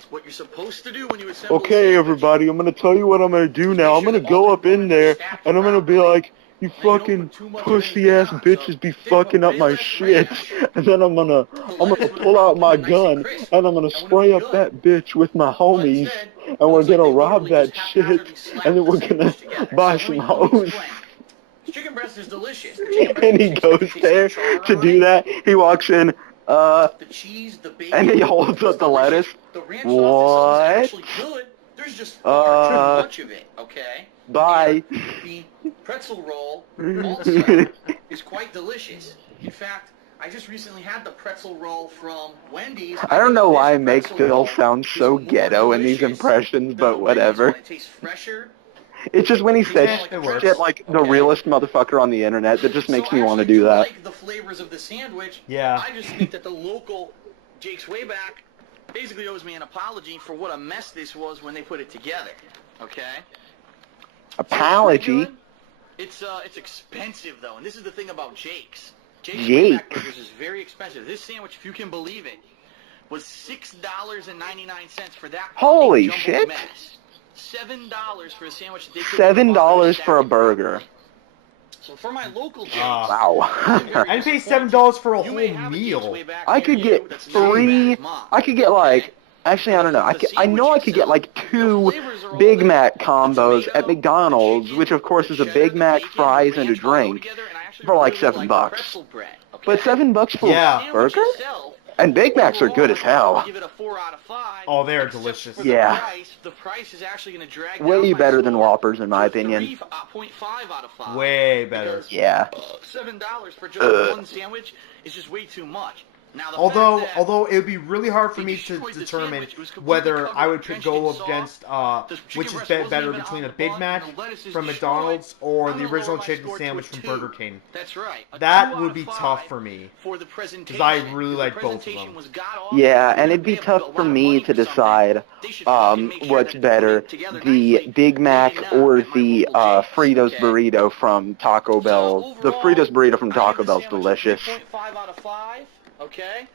What you're supposed to do when you assemble Okay, everybody, I'm going to tell you what I'm going to do now. I'm going to go up in there, and I'm going to be like, you fucking pussy-ass bitches be fucking up my shit. And then I'm gonna pull out my gun, and I'm going to spray up that bitch with my homies, and we're going to rob that shit, and then we're going to buy some hoes. Chicken breast is delicious. And he goes there to do that. He walks in, the cheese, the bacon, and he holds up the lettuce. The ranch sauce is actually good. There's just far too much of it, okay? Bye. The pretzel roll also is quite delicious. In fact, I just recently had the pretzel roll from Wendy's. I don't know why it makes Phil sound so ghetto in these impressions, but whatever. It tastes fresher. It's just when he says shit like the realest motherfucker on the internet that just makes me want to do that. Like the flavors of the sandwich. Yeah. I just think that the local Jake's Way Back basically owes me an apology for what a mess this was when they put it together. Okay? Apology? It's expensive though, and this is the thing about Jake's. Jake's Way Back Jake's. Burgers is very expensive. This sandwich, if you can believe it, was $6.99 for that Holy jumbo shit. mess. $7 for a sandwich. $7 for a burger. So for my local Jake's, Wow. I'd pay $7 for a whole meal. I could get 3. I could get like. Actually, I don't know. I know I could get like 2 Big Mac combos at McDonald's, which of course is a Big Mac, fries, and a drink, for like $7. But $7 for a burger? And Big Macs are good as hell. Oh, they're delicious. Yeah. The price is actually going to drag Way better than Whoppers, in my opinion. 3.5 out of 5. Way better. Yeah. $7 for just one sandwich is just way too much. Now, the Although it would be really hard for me to determine whether I would go against which is better between a Big Mac from McDonald's or the original chicken sandwich from Burger King. That's right. That would be tough for me because I really like both of them. Yeah, and it'd be tough for me to decide what's better, the Big Mac or the Fritos burrito from Taco Bell. The Fritos burrito from Taco Bell's delicious. 2.5 out of 5. Okay.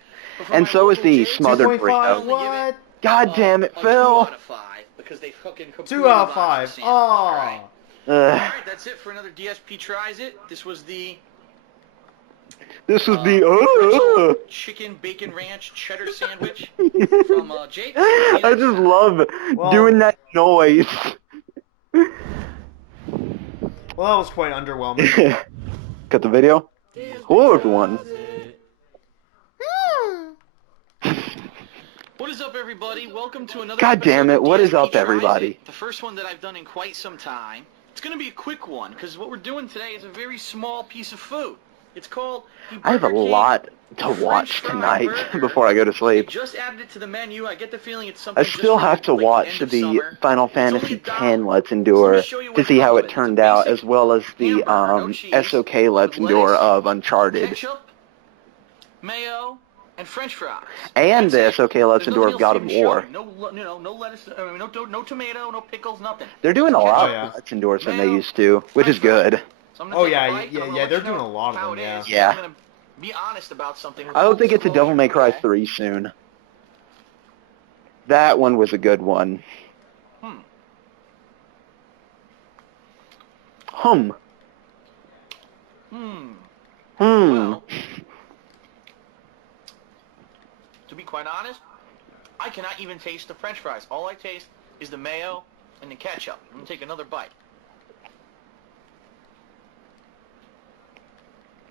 And so is the smothered burrito. What? God damn it, Phil! 2 out of 5 because they fucking 2 out of 5. Oh. Alright, that's it for another DSP Tries It. This was the pretzel chicken bacon ranch cheddar sandwich from Jake. I just love doing that noise. Well, that was quite underwhelming. Cut the video. Hello, everyone. What is up, everybody? Welcome to another God damn episode it, of what is DSP up, Tries everybody? It, the first one that I've done in quite some time. It's going to be a quick one, because what we're doing today is a very small piece of food. It's called the I have a Burger King lot to French watch Fry tonight Burger. before I go to They sleep. just added it to the menu. I get the feeling it's something I just still for have to like, watch end of the summer. Final It's only Fantasy $1. X Let's So let Endure me show you to what see how comes it with turned It's a out, basic as well as the hamburger, no cheese, SOK Let's with Endure lettuce, of Uncharted. ketchup, mayo, and French fries. And That's the it. SOK Let's There's Endure nothing of God of else to even War. show you. No lettuce, no tomato, no pickles, nothing. They're doing a lot Oh, yeah. of Let's Endures than they Mayo, used to, which is French fries. good. So I'm gonna take a bite, and I'm gonna let they're you doing know a lot of how them, it yeah. is. Yeah. I'm gonna be honest about something. with I hope full they get to Devil disclosure, May Cry okay? 3 soon. That one was a good one. Hmm. Hum. Hmm. Hmm. Well, to be quite honest, I cannot even taste the French fries. All I taste is the mayo and the ketchup. I'm gonna take another bite.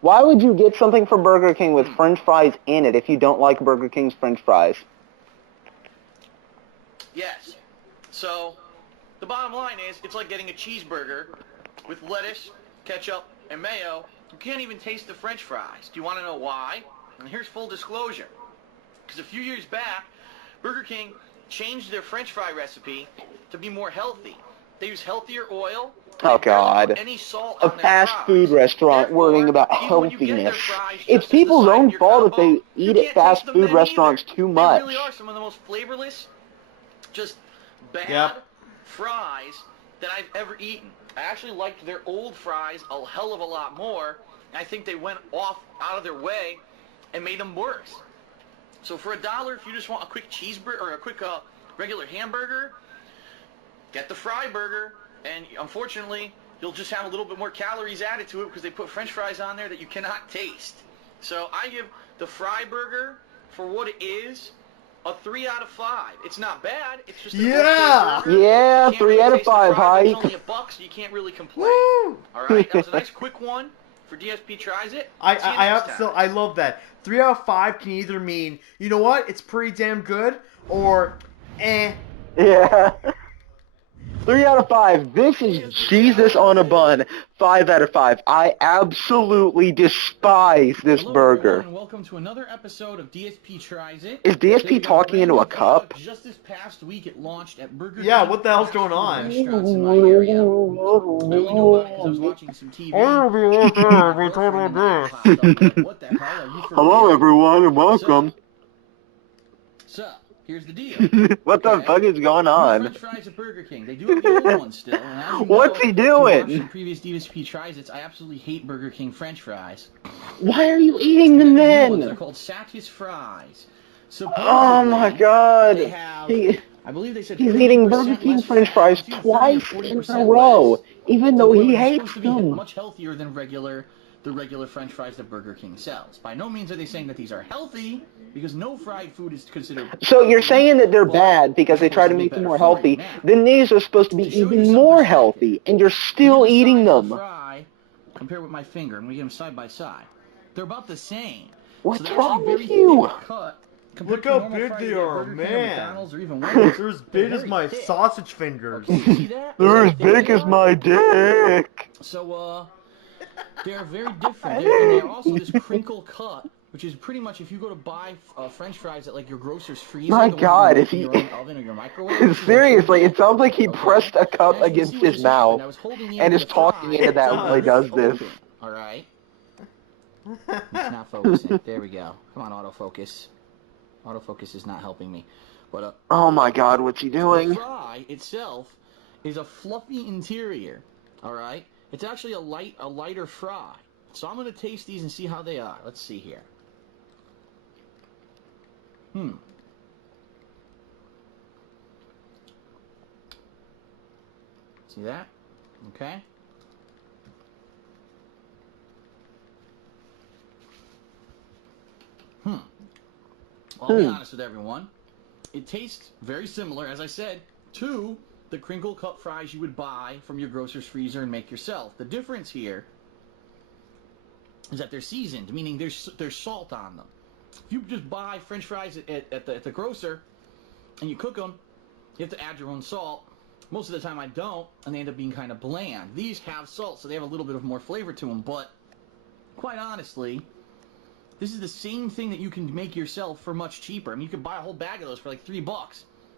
Why would you get something from Burger King with French fries in it if you don't like Burger King's French fries? Yes. So, the bottom line is, it's like getting a cheeseburger with lettuce, ketchup, and mayo. You can't even taste the French fries. Do you want to know why? And here's full disclosure. Because a few years back, Burger King changed their French fry recipe to be more healthy. They use healthier oil. Oh, They barely God. put any salt A on their fast fries. food restaurant Therefore, worrying about even when you get their healthiness. fries It's just as the people's side of own your fault if combo, they eat you at can't fast taste them food then restaurants either. too They much. really are some of the most flavorless, just bad Yep. fries that I've ever eaten. I actually liked their old fries a hell of a lot more. And I think they went out of their way and made them worse. So for $1, if you just want a quick cheeseburger or a quick regular hamburger, get the fry burger, and unfortunately, you'll just have a little bit more calories added to it because they put French fries on there that you cannot taste. So I give the fry burger, for what it is, a 3 out of 5. It's not bad. It's just an Yeah! okay burger. Yeah, You can't 3 really out of taste the 5, fry, but it's Hype. only $1, so you can't really complain. Woo! All right, that was a nice quick one for DSP Tries It. See you next time. I love that. 3 out of 5 can either mean, you know what, it's pretty damn good, or eh. Yeah. 3 out of 5. This is Jesus on a bun. 5 out of 5. I absolutely despise this Hello, burger. everyone, and welcome to another episode of DSP Tries It. Is Today we DSP got talking brand into new a cup? product. Just this past week, it launched at Burger Yeah, King what the hell's fast going food on? restaurants in my area. I only know about it because I was watching some TV. Hello, My girlfriend and I popped up. I'm like, what the hell? Are you for real? everyone, and welcome. So, here's the deal. What the Okay. fuck is going New on? French fries at Burger King. They do have the old ones still. And as you What's know, he if you watched doing? the previous DSP Tries It, I absolutely hate Burger King French fries. Why are you eating them They're then? called Satis fries. Oh my Supposedly, god. they have, He, I believe they said he's eating 30% Burger King less french fat. fries It's either 30 or twice 40% in a row, less. even though However, he it's hates supposed to be them. much healthier than the regular French fries that Burger King sells. By no means are they saying that these are healthy, because no fried food is considered So you're healthy, saying that they're but bad because they it's try supposed to be make them better more for you. healthy. Now, Then these are supposed to be to show you even some more perspective, healthy, and you're look still at the eating size of the them. fry compared with my finger, and we get them side by side. They're about the same. What's So they're wrong actually with very you? thick cut compared Look to how normal big fries they you get at are, Burger King or man. McDonald's or even Wendy's. They're as They're big as very my thick. sausage fingers. Okay, you see that? They're Look as how thick big they as are. my dick. So, they're very different. And they're also this crinkle cut which is pretty much if you go to buy French fries at like your grocer's freezer. My God, if in he... your own oven or your microwave. Seriously, it sounds like he Okay. pressed a cup And as you can against see what his just happened, mouth I was holding the and end is of the talking fry into that while he does this. open. All right. It's not focusing. There we go. Come on, autofocus. Autofocus is not helping me. But Oh my God, what's he doing? the fry itself is a fluffy interior. All right. It's actually a lighter fry. So I'm gonna taste these and see how they are. Let's see here. See that? Okay. I'll be honest with everyone. It tastes very similar, as I said, to the crinkle cut fries you would buy from your grocer's freezer and make yourself. The difference here is that they're seasoned, meaning there's salt on them. If you just buy French fries at the grocer and you cook them, you have to add your own salt. Most of the time I don't, and they end up being kind of bland. These have salt, so they have a little bit of more flavor to them, but quite honestly, this is the same thing that you can make yourself for much cheaper. I mean, you could buy a whole bag of those for like $3,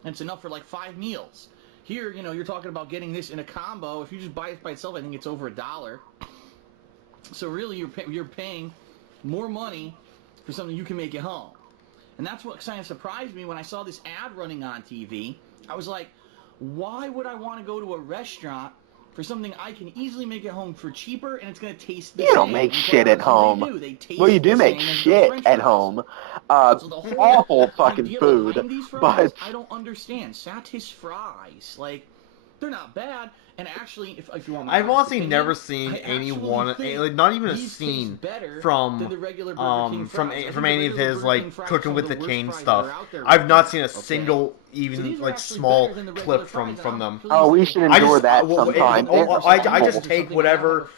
and it's enough for like 5 meals. Here, you know, you're talking about getting this in a combo. If you just buy it by itself, I think it's over $1. So really, you're paying more money for something you can make at home. And that's what kind of surprised me when I saw this ad running on TV. I was like, why would I want to go to a restaurant for something I can easily make at home for cheaper, and it's going to taste the same? You don't make shit at home. They taste Well, you do the make same as shit French at fries. home. So the whole Awful fucking idea food. behind these fries, But I don't understand. Satis fries, like, they're not bad. And actually, if you want my I've honest honestly opinion, never seen I anyone, actually think like, not even a these scene taste better from than the regular Burger King from fries. I think from the any of regular his Burger like King fries are cooking some with of the worst cane fries that stuff. are out there I've right not now, seen a okay? single So even these are like actually small better than the clip regular fries, from and I'm them. pleased oh, we that should they- endure that well, sometime. I They're I just awful. take whatever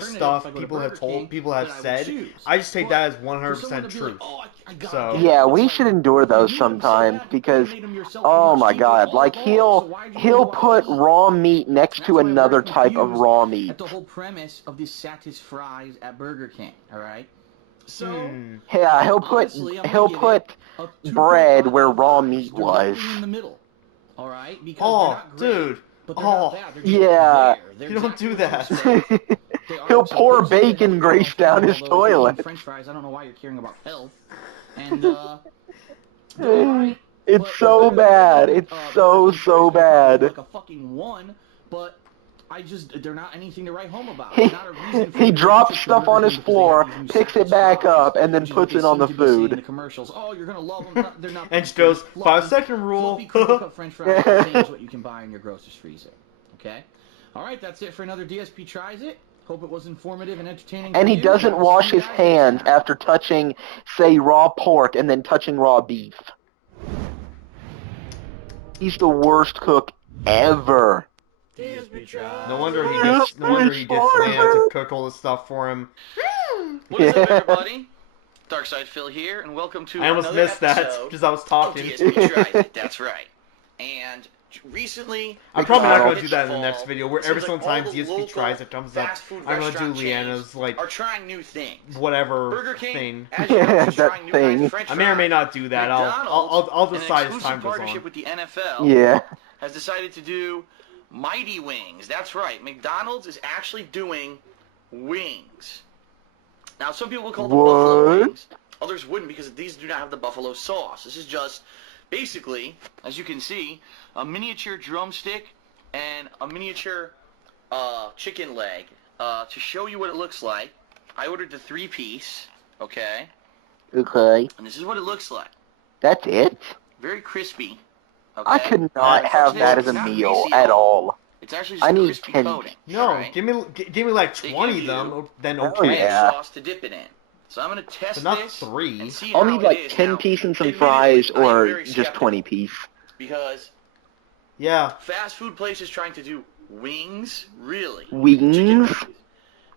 stuff people have told, people have said. I just take that as 100% truth. So Yeah, we should endure those sometimes because, oh my God, like he'll put raw meat next to another type of raw meat. At the whole premise of these Satis fries at Burger King, all right? So Yeah, he'll honestly, I'm put gonna give it a 2.5 bread where raw fries meat was. directly in the middle, all right? Because oh, they're not great, dude, but they're not bad. They're just yeah. there. They're You don't exactly do what you'd that. expect. They are He'll pour supposed to be bacon healthy grease down his alternatives, although if you're eating toilet. French fries, I don't know why you're caring about health. And they're alright. It's But so they're better bad. than, It's Burger so, King so fries. They're probably bad. like a fucking 1, but they're not anything to write home about. They're not a reason for He you to go drops to stuff Burger on King his because they floor, have these new picks it Satis back fries, up, and then which is what puts they it on seem the to be saying in food. the commercials. Oh, you're gonna love them. They're not. And she goes, fluffy, 5-second rule. Fluffy crinkle cut French fries, the same as what you can buy in your grocer's freezer. Okay. All right, that's it for another DSP Tries It. Hope it was informative and entertaining. And for he you. doesn't I'll wash see you his guys hands next time. after touching, say, raw pork and then touching raw beef. He's the worst cook ever. No wonder he gets Lana to cook all this stuff for him. What is up, everybody? Darkside Phil here, and welcome to I almost another missed that episode because I was of talking. DSP Tries It. That's right. And recently, I'm probably not McDonald's. going to do that in the next video. Where every single time DSP tries it comes up, I'm going to do Leanna's like are trying new things. whatever Burger King, thing. as you know, is That trying new kinds thing. of French I may or may fries. not do that. I'll decide as time goes partnership on. with the NFL Yeah. has decided to do Mighty Wings. That's right. McDonald's is actually doing wings. Now, some people will call them buffalo What? wings. Others wouldn't because these do not have the buffalo sauce. This is just, basically, as you can see, a miniature drumstick and a miniature chicken leg. To show you what it looks like, I ordered the 3-piece, okay? Okay. And this is what it looks like. That's it? Very crispy. Okay? I could not have that as a It's not meal greasy at all. It's actually just I a need crispy 10. coating. No, alright? give me like They 20 give of them, you then Oh, okay. yeah. sauce to dip it in. So I'm gonna test But not this 3. and see I'll how need it like is. 10 Now, piece and some admittedly, fries I am or very just skeptical 20 piece. because Yeah. fast food places trying to do wings, really? Wings? Chicken wings.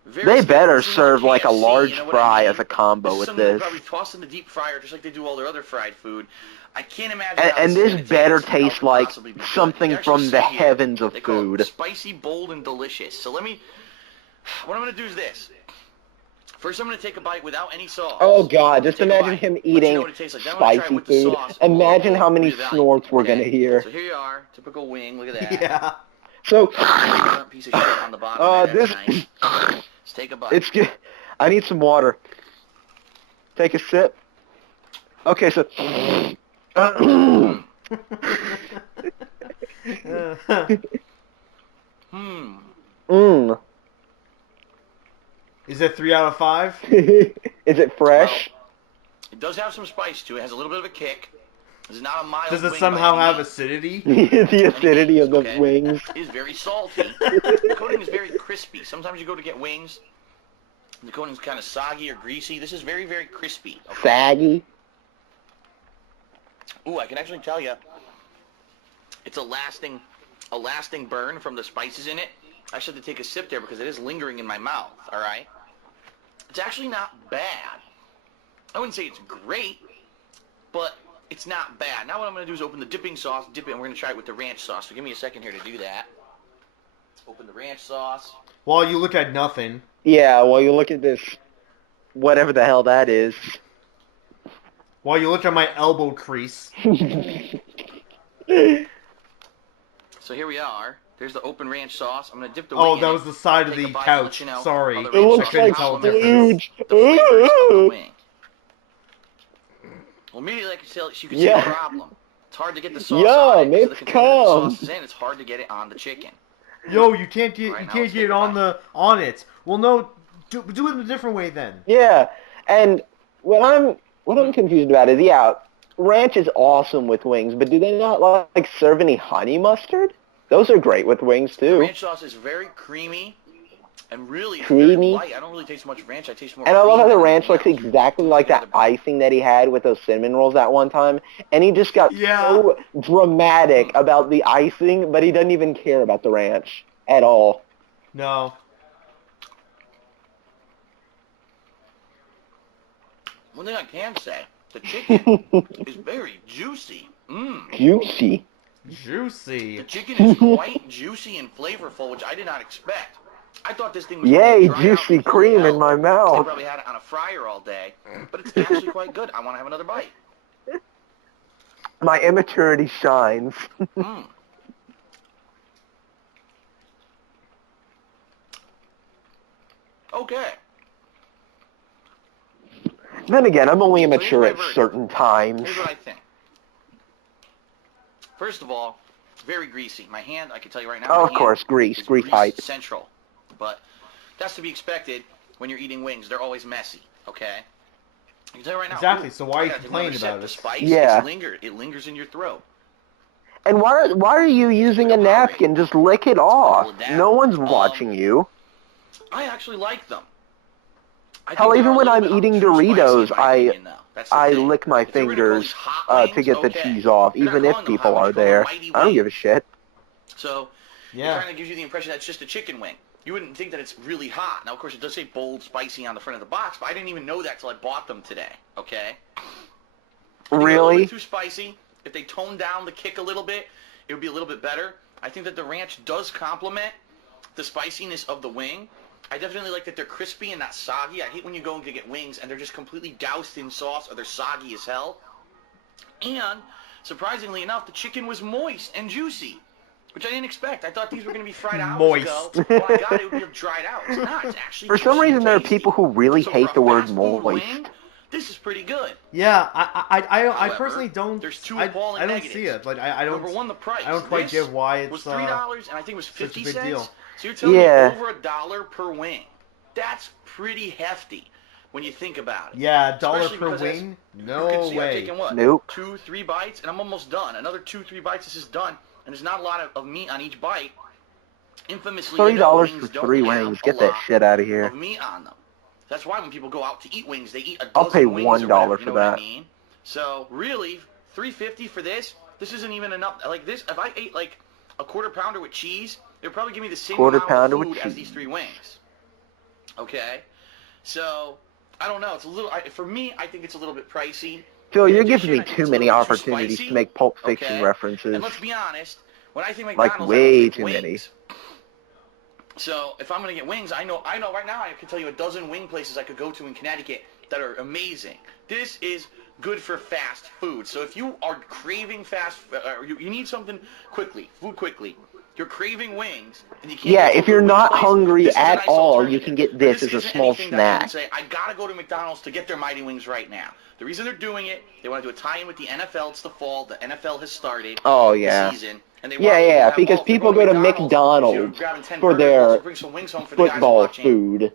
Very They skeptical. better This is serve like a KFC, large you know what I fry mean? as a combo This is with something they this. probably toss in the deep fryer just like they do all their other fried food. I can't imagine And, how and is this gonna better taste. How it taste could like possibly be good. something You can actually from the see here, heavens of they call it food. spicy, bold, and delicious. So what I'm going to do is this. First, I'm going to take a bite without any sauce. Oh, God. Just Take a imagine bite. him Let you know eating what it tastes like. Then I'm gonna try it spicy with the food. sauce. Imagine how many Really valuable, snorts we're okay? going to hear. So here you are, typical wing. Look at that. Yeah. So, Burnt piece of shit on the bottom. That's nice. Let's take a bite. it's good. I need some water. Take a sip. Okay, so... Mmm. Is it 3 out of 5? Is it fresh? Well, it does have some spice to it. It has a little bit of a kick. It's not a mild Does it wing somehow by any have means. acidity? The acidity of the Okay. wings. It is very salty. The coating is very crispy. Sometimes you go to get wings, the coating's kind of soggy or greasy. This is very, very crispy. Okay? Saggy. Ooh, I can actually tell you, it's a lasting burn from the spices in it. I should have to take a sip there because it is lingering in my mouth. All right, it's actually not bad. I wouldn't say it's great, but it's not bad. Now what I'm going to do is open the dipping sauce, dip it, and we're going to try it with the ranch sauce. So give me a second here to do that. Open the ranch sauce. While you look at nothing. Yeah, well, you look at this, whatever the hell that is. While you look at my elbow crease. So here we are. There's the open ranch sauce. I'm going to dip the Oh, wing that in was it, the side of take a the bite, couch. and let you know Sorry. how the It ranch looks sauce like complements huge. the flavors of the wing. Well, immediately you can see the problem. It's hard to get the sauce on it because of the container that the sauce is in. It's hard to get it on the chicken. Yo, you can't get Right, you now can't let's get take it a on bite. it. Well, no, do it in a different way then. Yeah, and what I'm confused about is, yeah, ranch is awesome with wings, but do they not like serve any honey mustard? Those are great with wings The too. ranch sauce is very creamy and really it's very Creamy. light. I don't really taste much ranch. I taste more And I love how cream the than ranch anything looks else. exactly like that icing that he had with those cinnamon rolls that one time, and he just got Yeah. so dramatic about the icing, but he doesn't even care about the ranch at all. No. One thing I can say, the chicken is very juicy. Juicy. Juicy. The chicken is quite juicy and flavorful, which I did not expect. I thought this thing was Yay, going to dry out juicy and kill cream the in my hell. They mouth. probably had it on a fryer all day, but it's actually quite good. I want to have another bite. My immaturity shines. Okay. Then again, I'm only So here's immature my at verdict. certain times. Here's what I think. First of all, very greasy. My hand, I can tell you right now. Oh, my of hand course, grease is hype. central. But that's to be expected when you're eating wings. They're always messy, okay? I can tell you right now. Exactly, so why I are you gotta take complaining another sip. about The it? spice, Yeah. it lingers in your throat. And why are you using a napkin? Just lick it off. Pull it down. No one's watching you. I actually like them. I Hell, think even they're a when little I'm bit eating too spicy, Doritos, in my opinion, though. That's the I thing. lick my If you were to call fingers these hot to wings, get the okay. cheese off, You're not even if calling them people hot are wings, you call them there. mighty I don't wings. give a shit. So Yeah. it kind of gives you the impression that it's just a chicken wing. You wouldn't think that it's really hot. Now, of course, it does say bold, spicy on the front of the box, but I didn't even know that till I bought them today, okay? I think they're a little Really? bit too spicy. If they toned down the kick a little bit, it would be a little bit better. I think that the ranch does complement the spiciness of the wing. I definitely like that they're crispy and not soggy. I hate when you go to get wings and they're just completely doused in sauce or they're soggy as hell. And, surprisingly enough, the chicken was moist and juicy, which I didn't expect. I thought these were going to be fried hours Moist. ago. When I got it, it would be dried out. It's not. It's actually For some juicy and reason, there are tasty. people who really So hate for the a word fast food moist. wing, this is pretty good. Yeah, I However, personally don't. there's two I appalling don't negatives. see it. Like I don't. Number one, the price. I don't quite This get why it's was $3 and I think it was such a 50 big cents. deal. So you're telling Yeah. me over $1 per wing. That's pretty hefty when you think about it. Yeah, $1 Especially per because wing? you No can see I'm way. taking what? Nope. 2-3 bites and I'm almost done. Another 2-3 bites, this is done. And there's not a lot of meat on each bite. Infamously, $30 wings for don't 3 have wings. a Get that lot shit out of here. of meat on them. That's why when people go out to eat wings, they eat a dozen I'll pay wings or $1 whatever, you for know what I that. mean? So really, $3.50 for this isn't even enough. Like this, if I ate like a quarter pounder with cheese, it would probably give me the same Quarter amount pounder of with food as cheese. these 3 wings. Okay, so I don't know. It's a little for me. I think it's a little bit pricey. Phil, In you're addition, giving me I think too it's a many little bit too opportunities spicy, to make Pulp Fiction okay? references. And let's be honest, when I think Like, McDonald's, I way don't think too many. wings. So if I'm gonna get wings, I know right now I can tell you a dozen wing places I could go to in Connecticut that are amazing. This is good for fast food. So if you are craving you need something quickly, food quickly. You're craving wings, and you can't. Yeah, get to if a you're wing not place, hungry this is a at nice all, you alternative. can get But this as a isn't small anything that I can snack. say, I gotta go to McDonald's to get their Mighty Wings right now. The reason they're doing it, they want to do a tie-in with the NFL. It's the fall. The NFL has started Oh, the yeah. season, and they Yeah, want people to have, because if you're people going go to McDonald's, you're McDonald's grabbing 10 for burgers, well, their so bring some wings home for the guys football watching food.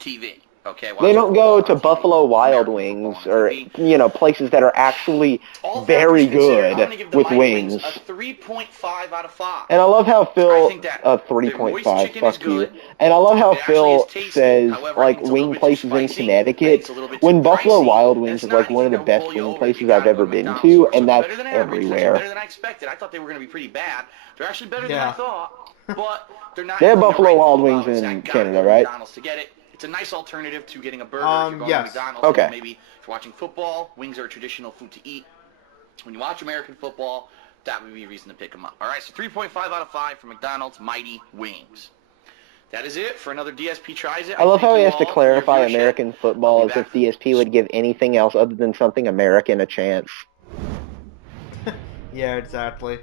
TV. Okay, They watching don't go football to on TV. Buffalo Wild American Wings football on or, TV. places that are actually All very factors considered, I'm good going to give the with Mighty wings. Wings a 3.5 out of 5. And I love how I Phil, think that the 3.5, moist chicken is fuck you. good. And I love how It actually is Phil tasty. says, However, I think it's a little wing bit too places in spicy. I think Connecticut, it's a little bit when too Buffalo pricey. Wild And Wings it's is not like one of anything the that will best pull you wing over if you places I've gotta go ever to been McDonald's to, for. So and it's that's better than average. It's actually everywhere. better than I expected. I thought they were going to be pretty bad. They're actually better than Yeah. I thought. But they're not. They have you're Buffalo right, Wild Paul Wings Bob, in gotta Canada, go to right? McDonald's to get it. It's a nice alternative to getting a burger if you're going Yes. to McDonald's. Okay. You know, maybe if you're watching football, wings are a traditional food to eat. When you watch American football, that would be a reason to pick them up. All right, so 3.5 out of 5 for McDonald's Mighty Wings. That is it for another DSP Tries It. I love thank how he you has to all for your clarify viewership. American I'll football be as if back for- DSP would give anything else other than something American a chance. Yeah, exactly.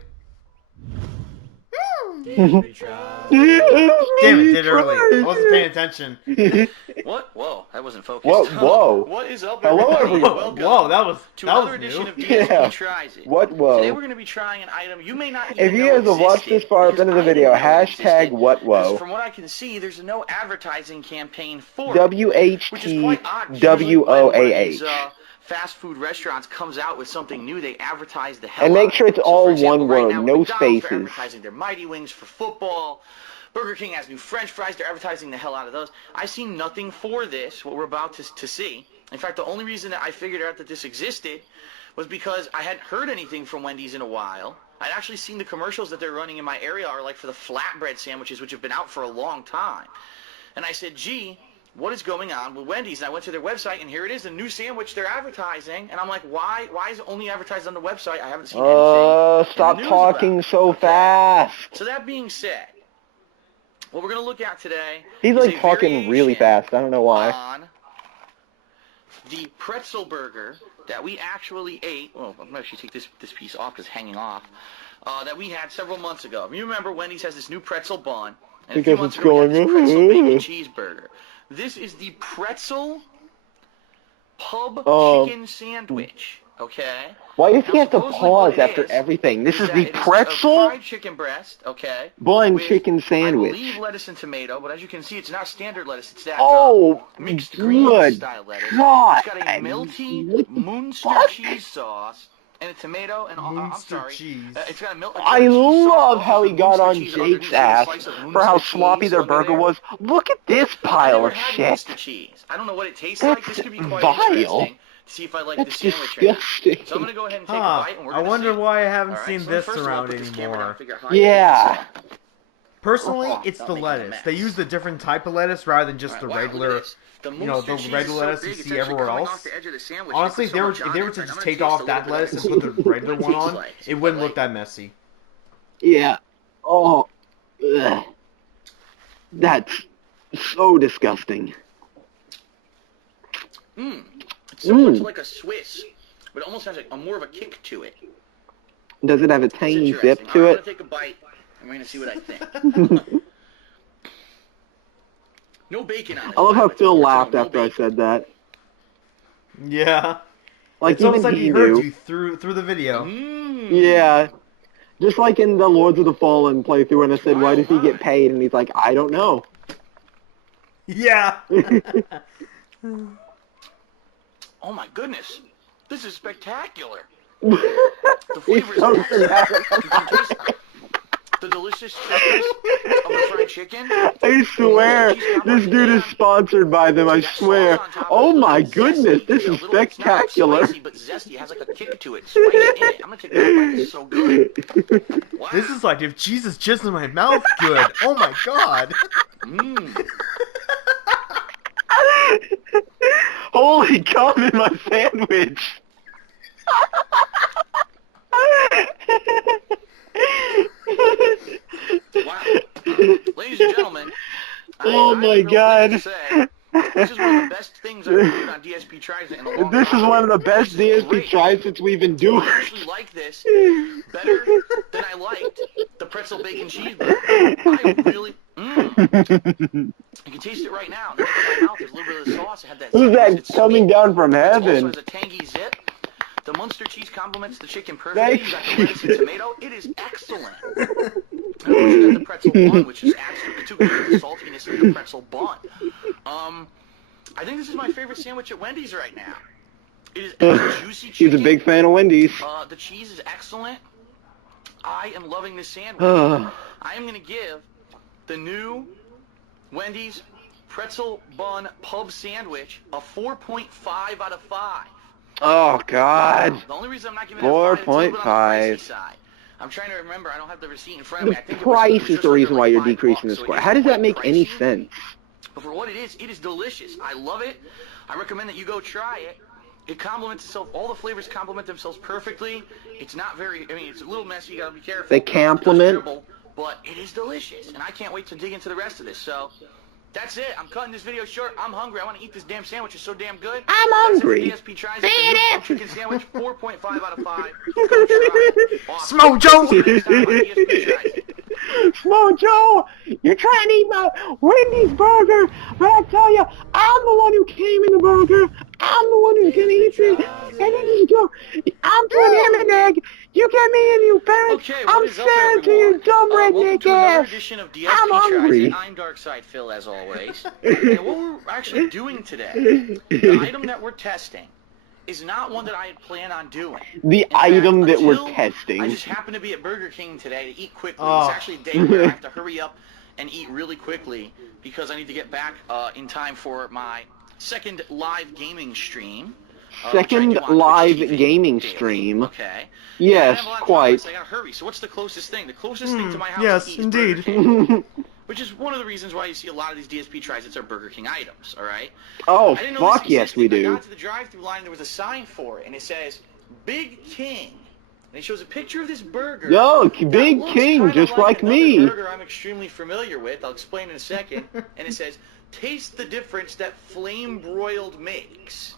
DSP tries. Damn it, did early. I wasn't paying attention. What? Whoa, that wasn't focused. Whoa. What is up, Hello, everybody? everyone. Welcome Whoa, that was another new. edition of DSP Yeah. Tries It. What whoa? Today we're going to be trying an item you may not even If you know guys have watched existed, this far up because into the I didn't video, know it hashtag existed, what because whoa. from what I can see, there's no advertising campaign for it. Which is WHT quite odd. 'Cause usually when one of these, WOAH. fast food restaurants comes out with something new, they advertise the hell And out make of sure it. it's So, all for example, one right word, now with no McDonald's, they're spaces. advertising their Mighty Wings for football. Burger King has new French fries. They're advertising the hell out of those. I see nothing for this, what we're about to see. In fact, the only reason that I figured out that this existed was because I hadn't heard anything from Wendy's in a while. I'd actually seen the commercials that they're running in my area are like for the flatbread sandwiches, which have been out for a long time. And I said, gee, what is going on with Wendy's? And I went to their website, and here it is, the new sandwich they're advertising. And I'm like, why is it only advertised on the website? I haven't seen anything Stop in the news talking about it. so Okay. fast. So that being said, what we're going to look at today He's is like a talking really variation fast. I don't know why. on the pretzel burger that we actually ate. Well, I'm going to actually take this piece off because it's hanging off. That we had several months ago. You remember Wendy's has this new pretzel bun. And a few Because months it's ago we had going, this pretzel bacon cheeseburger. This is the pretzel pub chicken sandwich. Okay? Why does Now, he have to supposedly pause what it after is everything? This is that the it is a pretzel fried chicken breast, okay? bun with, chicken sandwich. I believe lettuce and tomato, but as you can see, it's not standard lettuce. It's that Oh, mixed green good style lettuce. God. It's got a melty What the Munster fuck? cheese sauce and a tomato and I'm Munster sorry. cheese. It's got a milk. I love how he got on Jake's ass for how sloppy their burger was. Look at this pile of shit. Munster cheese. I don't know what it tastes like. This could be quite vile. interesting to see if I like That's the sandwich or not. disgusting. So I'm gonna go ahead and take a Huh. bite, and we're I gonna wonder see. why I haven't All right, seen so this first of all, around put this camera down, anymore. figure out how you Yeah. get this up. Personally, Oh, it's not the making a lettuce. mess. They use the different type of lettuce rather than just All the right, wow, look at regular, this. The you know, Munster the cheese regular is so lettuce you big, it's see actually everywhere coming else. off the edge of the sandwich. Honestly, They put so much if they on were it, to I'm just gonna take taste a off little that bit lettuce of and put the regular one tastes on, like. it wouldn't But, look that messy. Yeah. Oh. Ugh. That's so disgusting. It's similar to like a Swiss, but it almost has a more of a kick to it. Does it have a It's tiny zip interesting. to All right, I'm it? gonna take a bite, and we're gonna see what I think. No bacon on it. I love how It's Phil original, laughed no after I bacon. said that. Yeah. Like, It's almost even like he he heard knew. you through the video. Yeah. Just like in the Lords of the Fallen playthrough when I said, why does he get paid? And he's like, I don't know. Yeah. Oh my goodness, this is spectacular. The flavor is excellent. You can taste the delicious crispness of the fried chicken. I swear, this dude is sponsored by them, I That swear. sauce on top is Oh a little my bit goodness, zesty. this It's a is little- it's not spectacular. spicy, but zesty. It has like a kick to it. Spice in it. I'm gonna take that bite. This is so good. Wow. This is like if Jesus jizzed in my mouth good. Oh my god. Holy cum in my sandwich. Wow. Ladies and gentlemen, Oh my God. This is one of the best things I've been doing on DSP Tries It in a long time. This is one of the best DSP Tries-Its we've endured. I actually like this better than I liked the pretzel bacon cheeseburger. I really, you can taste it right now. Now it's in my mouth. There's a little bit of the sauce. It had that. Who's that It's coming sweet. down from It also heaven? has a tangy zip. The Munster cheese complements the chicken perfectly. You got the lettuce and tomato. It is excellent. And of course you got the pretzel bun, which is absolutely too good. The saltiness of the pretzel bun. I think this is my favorite sandwich at Wendy's right now. It is juicy chicken. He's a big fan of Wendy's. The cheese is excellent. I am loving this sandwich. I am going to give the new Wendy's pretzel bun pub sandwich a 4.5 out of 5. Oh God. The only reason I'm not giving it a 5 is a little bit on the pricey 4.5. side. I'm trying to remember. I don't have the receipt in front of me. I The think price it is was the reason why you're $5, decreasing the so it score. is How does that quite make any pricey. sense? But for what it is delicious. I love it. I recommend that you go try it. It complements itself. All the flavors complement themselves perfectly. It's not very, I mean, it's a little messy. You gotta be careful. They complement. It does dribble, but it is delicious. And I can't wait to dig into the rest of this. So, that's it. I'm cutting this video short. I'm hungry. I want to eat this damn sandwich. It's so damn good. I'm hungry. That's it for DSP Tries It. The new pub chicken sandwich, 4.5 out of 5. Go try it. Awesome. Smojo! See you next time on DSP Tries It. Mojo, you're trying to eat my Wendy's burger, but I tell you, I'm the one who came in the burger. I'm the one who's gonna eat it. And then you go, I'm putting ham and egg. You get me and you parents. Okay, what I'm is up, saying to you, everyone? dumb Welcome redneck to another ass. edition of DSP I'm Tries hungry. It. I'm Darkside Phil, as always. And what we're actually doing today, the item that we're testing, is not one that I had planned on doing. The In fact, item that we're until testing. I just happened to be at Burger King today to eat quickly. Oh. It's actually a day where I have to hurry up and eat really quickly because I need to get back in time for my second live gaming stream. Second live gaming daily. stream. Okay. Yes, I have a lot of time, quite. so I gotta hurry. So what's the closest thing? The closest thing to my house yes, to eat is Burger indeed. King, which is one of the reasons why you see a lot of these DSP Tries-Its are Burger King items, all right? Oh, I didn't know fuck this yes, we existed. I do. got to the drive-thru line, there was a sign for it, and it says, Big King. And it shows a picture of this burger. Yo, that Big looks King, kinda just like another me. burger I'm extremely familiar with. I'll explain in a second. And it says, taste the difference that flame broiled makes.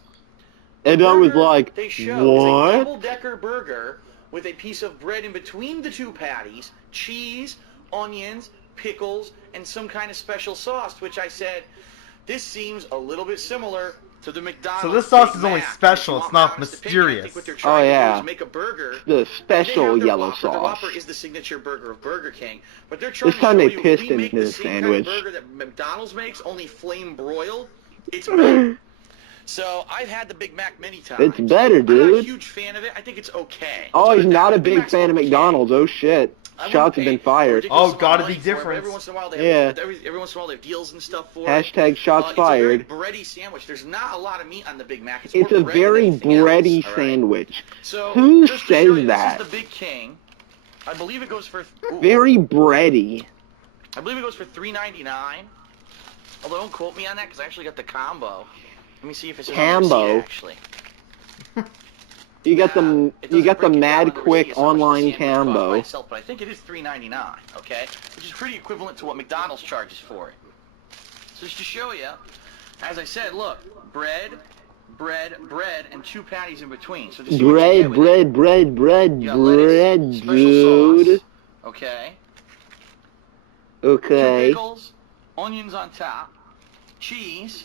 And I was Burger like, they show is a what? double-decker burger with a piece of bread in between the two patties, cheese, onions, pickles, and some kind of special sauce, which I said, this seems a little bit similar to the McDonald's. So this sauce Big is only Mac. special, If you it's want not my honest opinion, I think mysterious. what they're trying Oh, to do yeah. is make a burger. The They special have their yellow Whopper. The sauce. Whopper is the signature burger of Burger King, but they're trying This to time show they you if pissed we make into the the same sandwich. kind of burger that McDonald's makes, only flame broiled, it's better. So I've had the Big Mac many times. It's better, I'm not a dude. huge fan of it. I think it's okay. Oh, Let's he's put it that not way. a The Big big Mac's fan of okay. McDonald's. Oh shit. I wouldn't Shots have pay been a fired. ridiculous Oh, amount gotta of be money for it, but different. Every once in a while they Yeah. have, every once in a while they have deals and stuff for it. Hashtag shots It's fired. a very bready sandwich. There's not a lot of meat on the Big Mac. It's more a bread than very anything bready else, all right? sandwich. So, Who just to show says you, that? This is the Big King. I believe it goes for ooh, Very bready. I believe it goes for $3.99. Although don't quote me on that because I actually got the combo. Let me see if it says on the Combo? receipt, actually. You got the It you doesn't got the break it down Mad on the receipt Quick as how much the online sandwich costs by combo. itself, but I think it is $3.99, okay? Which is pretty equivalent to what McDonald's charges for it. So just to show you, as I said, look, bread, and two patties in between. So just see what you get with it. Bread, You got lettuce, special dude. sauce, okay? Okay. Two pickles, onions on top, cheese,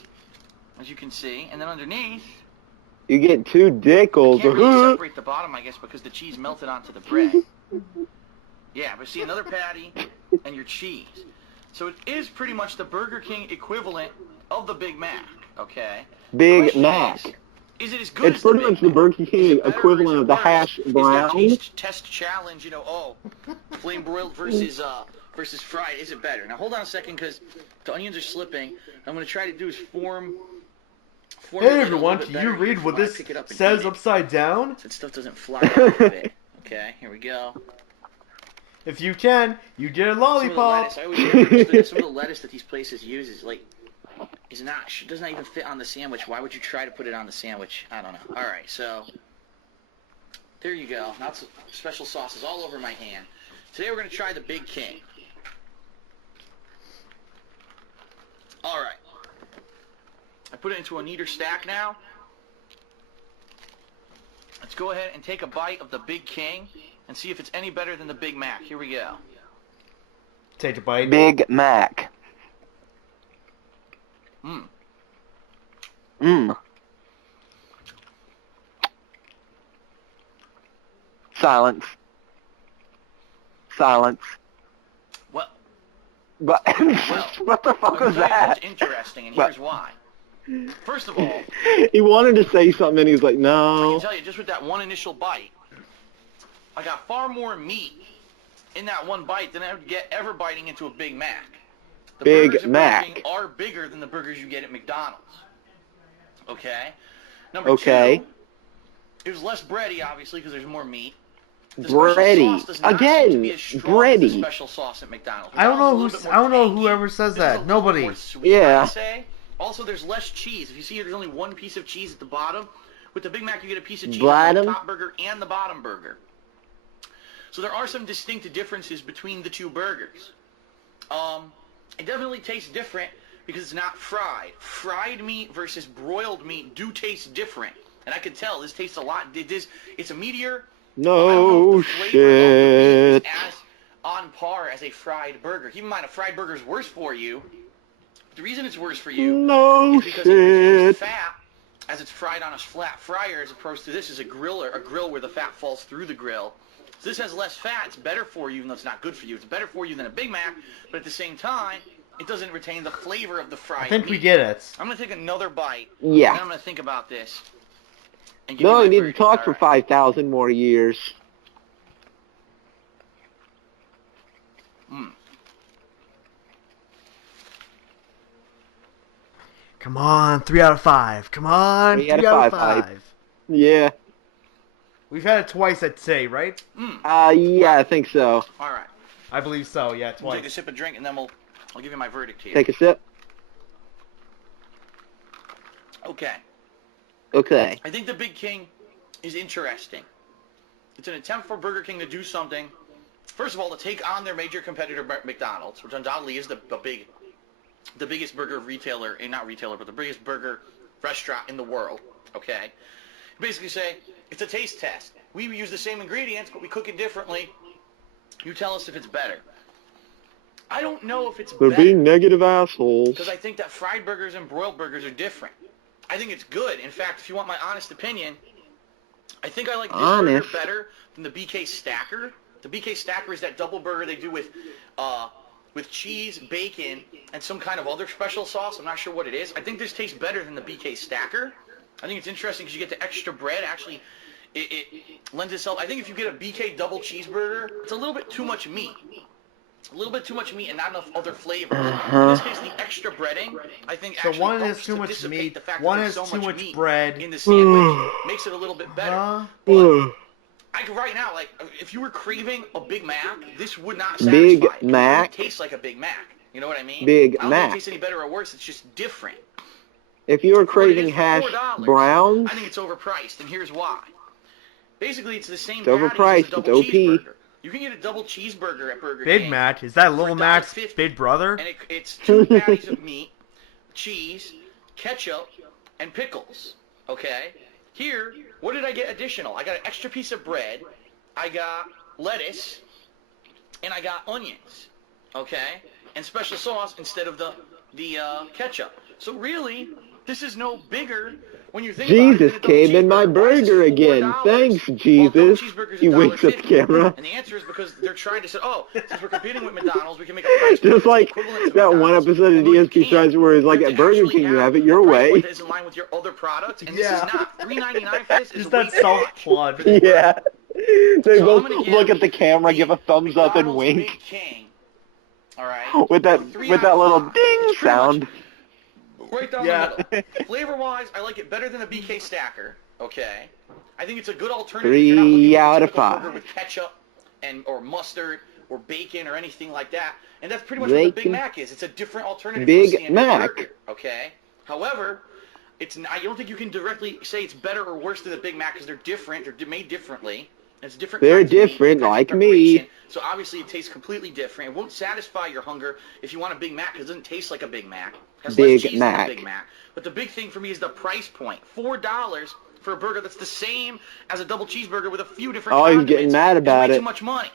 as you can see, and then underneath, You get two dickles. can't really separate the bottom, I guess, because the cheese melted onto the bread. Yeah, but see another patty and your cheese. So it is pretty much the Burger King equivalent of the Big Mac, okay? Big Question Mac. Is it as good It's as the pretty Big much the Mac? Burger Is King it better or is equivalent it of the worse? hash Is the brown. test challenge, flame broiled versus fried, is it better? Now hold on a second because the onions are slipping. I'm going to try to do is form Hey it a little everyone, bit can better you read here what before I this pick it up and says eat it, upside down? so that stuff doesn't fly off of it. Okay, here we go. If you can, you get a Some of the lollipop. lettuce, I always never understood some of the lettuce that these places use is like does not even fit on the sandwich. Why would you try to put it on the sandwich? I don't know. All right, so there you go. Now it's special sauces all over my hand. Today we're going to try the Big King. put it into a neater stack now. Let's go ahead and take a bite of the Big King and see if it's any better than the Big Mac. Here we go. Take a bite. Big Mac. Mmm. Mmm. Silence. Silence. What? But what the fuck was that? It's interesting, and here's why. First of all, He wanted to say something, and he was like, I "No." can tell you, just with that one initial bite, I got far more meat in that one bite than I would get ever biting into a Big Mac. The Big burgers at Mac. Burger King are bigger than the burgers you get at McDonald's. Okay? Okay. Two, it was less bready, obviously, because there's more meat. The Bready. special sauce does not Again, seem to be as strong as the bready. special sauce at McDonald's. I don't know McDonald's is a who. little bit I don't more know tangy. whoever says This is a that. little Nobody. more sweet, Yeah. I'd say. Also, there's less cheese. If you see, there's only one piece of cheese at the bottom. With the Big Mac, you get a piece of cheese on the top burger and the bottom burger. So there are some distinct differences between the two burgers. It definitely tastes different because it's not fried. Fried meat versus broiled meat do taste different. And I can tell this tastes a lot. It's a meatier. I don't know No if the flavor of the shit. meat is as on par as a fried burger. Keep in mind, a fried burger is worse for you. The reason it's worse for you No is because it removes shit. fat as it's fried on a flat fryer, as opposed to this is a grill where the fat falls through the grill. So this has less fat. It's better for you, even though it's not good for you. It's better for you than a Big Mac, but at the same time, it doesn't retain the flavor of the fried I think meat. we get it. I'm going to take another bite, Yeah. and I'm going to think about this. And give No, you we my need to verdict. talk All for right. 5,000 more years. Mm. Come on, 3 out of 5. Come on, 3 out of 5. Yeah. We've had it twice at today, right? Yeah, I think so. All right. I believe so. Yeah, We'll take a twice. sip of drink, and then I'll give you my verdict here. Take a sip. Okay. Okay. I think the Big King is interesting. It's an attempt for Burger King to do something. First of all, to take on their major competitor, McDonald's, which undoubtedly is the biggest burger retailer, not retailer, but the biggest burger restaurant in the world. Okay. Basically say, it's a taste test. We use the same ingredients, but we cook it differently. You tell us if it's better. I don't know if it's They're better. being negative assholes. Because I think that fried burgers and broiled burgers are different. I think it's good. In fact, if you want my honest opinion, I think I like this burger better than the BK Stacker. The BK Stacker is that double burger they do with cheese, bacon, and some kind of other special sauce. I'm not sure what it is. I think this tastes better than the BK Stacker. I think it's interesting because you get the extra bread. Actually, it lends itself. I think if you get a BK double cheeseburger, it's a little bit too much meat. A little bit too much meat and not enough other flavors. In this case, the extra breading, I think, So actually one helps has too to much dissipate meat, the fact one that has there's so too much much meat bread. in the sandwich. Makes it a little bit better. But right now, like, if you were craving a Big Mac, this would not satisfy. Big It wouldn't Mac? taste like a Big Mac. You know what I mean? Big I don't Mac. think it tastes any better or worse. It's just different. If you were For what it craving is for hash $4, browns, I think it's overpriced, and here's why. Basically, it's the same It's patties overpriced, as a double it's OP. cheeseburger. You can get a double cheeseburger at Burger King. Big Mac? Is that Little for Mac's $1.50, big brother? And it's 2 patties of meat, cheese, ketchup, and pickles. Okay? Here, what did I get additional? I got an extra piece of bread, I got lettuce, and I got onions. Okay? And special sauce instead of the ketchup. So really, this is no bigger when you think about it. Jesus came in my burger again. Thanks, Jesus. He winks at the camera. And the answer is because they're trying to say, oh, since we're competing with McDonald's, we can make a price Just like equivalent to that one McDonald's. episode of Well, you DSP can't. Tries where it's like You at have to Burger actually King you have it a your price way. point that is in line with your other products, and this is not. $3.99 for this is Just way that too soft much. plug. Yeah. They So both I'm gonna give look at the camera, give a thumbs up, and McDonald's Big wink King, all right, with that a 3 with out that of little 5. ding It's pretty sound. much right down Yeah. the middle. Flavor-wise, I like it better than the BK Stacker. Okay, I think it's a good alternative. 3 if you're not looking for out a of typical 5. burger with ketchup or mustard or bacon or anything like that. And that's pretty much what the Big Bacon. Mac is. It's a different alternative Big to a standard Mac. burger. Okay. However, I don't think you can directly say it's better or worse than the Big Mac because they're different. They're made differently. It's different. They're kinds of meat, different, different like kinds of preparation. me. So obviously it tastes completely different. It won't satisfy your hunger if you want a Big Mac because it doesn't taste like a Big Mac. It has less Big cheese than a Mac. Big Mac. But the big thing for me is the price point. $4 for a burger that's the same as a double cheeseburger with a few different Oh, he's condiments getting mad about is way it. too much money.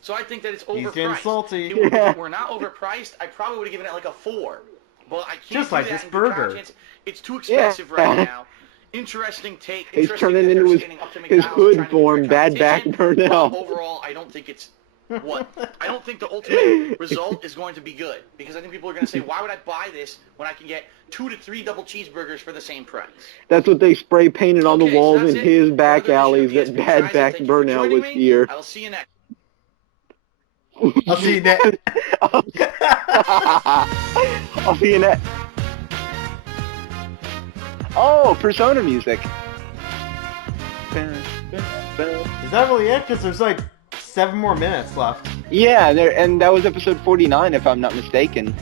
So I think that it's overpriced. He's getting salty. If it were not overpriced, I probably would have given it like a 4. But I can't Just do like that this in good burger. conscience. It's too expensive Yeah. right now. Interesting take. He's Interesting turning that they're into his standing up to his McDonald's hood trying to be form, their bad back competition, Burnell. but overall, I don't think it's I don't think the ultimate result is going to be good because I think people are going to say, why would I buy this when I can get 2 to 3 double cheeseburgers for the same price? That's what they spray painted on the Okay, so walls that's in it. his back Another alleys edition that of DSP bad Tries It. back Thank you for Burnell joining was me. here. I will see you next. I'll see you next. I'll see you next. Oh, Persona music. Is that really it? Because there's like 7 more minutes left. Yeah, and that was episode 49, if I'm not mistaken.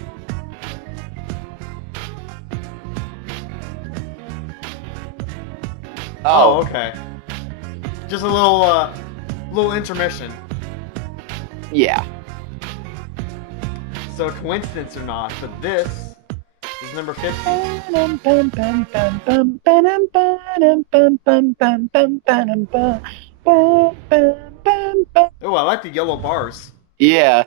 Oh, okay. Just a little intermission. Yeah. So coincidence or not, but this is number 50. Oh, I like the yellow bars. Yeah.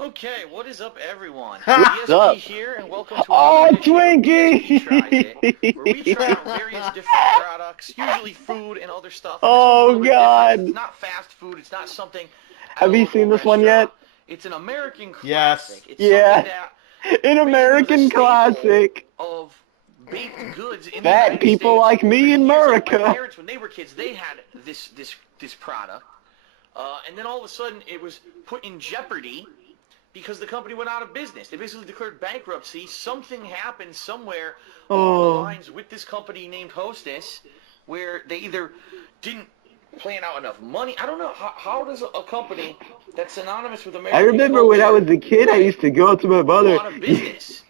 Okay, what is up, everyone? What's DSP up? here, and welcome to Oh, another edition of DSP Tries Twinkie! It, where we try out various different products, usually food and other stuff. And this one's a Oh, little bit different. God. It's not fast food. It's not something. at Have a you local seen this one restaurant. yet? It's an American Yes. classic. It's Yeah. something that An American basically was a staple classic. of baked goods in Fat the United people States like me for in years. Like, America. my parents, when they were kids, they had this product, and then all of a sudden it was put in jeopardy because the company went out of business. They basically declared bankruptcy. Something happened somewhere along the lines with this company named Hostess, where they either didn't plan out enough money. I don't know. How does a company that's synonymous with American I remember when I culture was a kid, I used to go up to my mother. go out of business?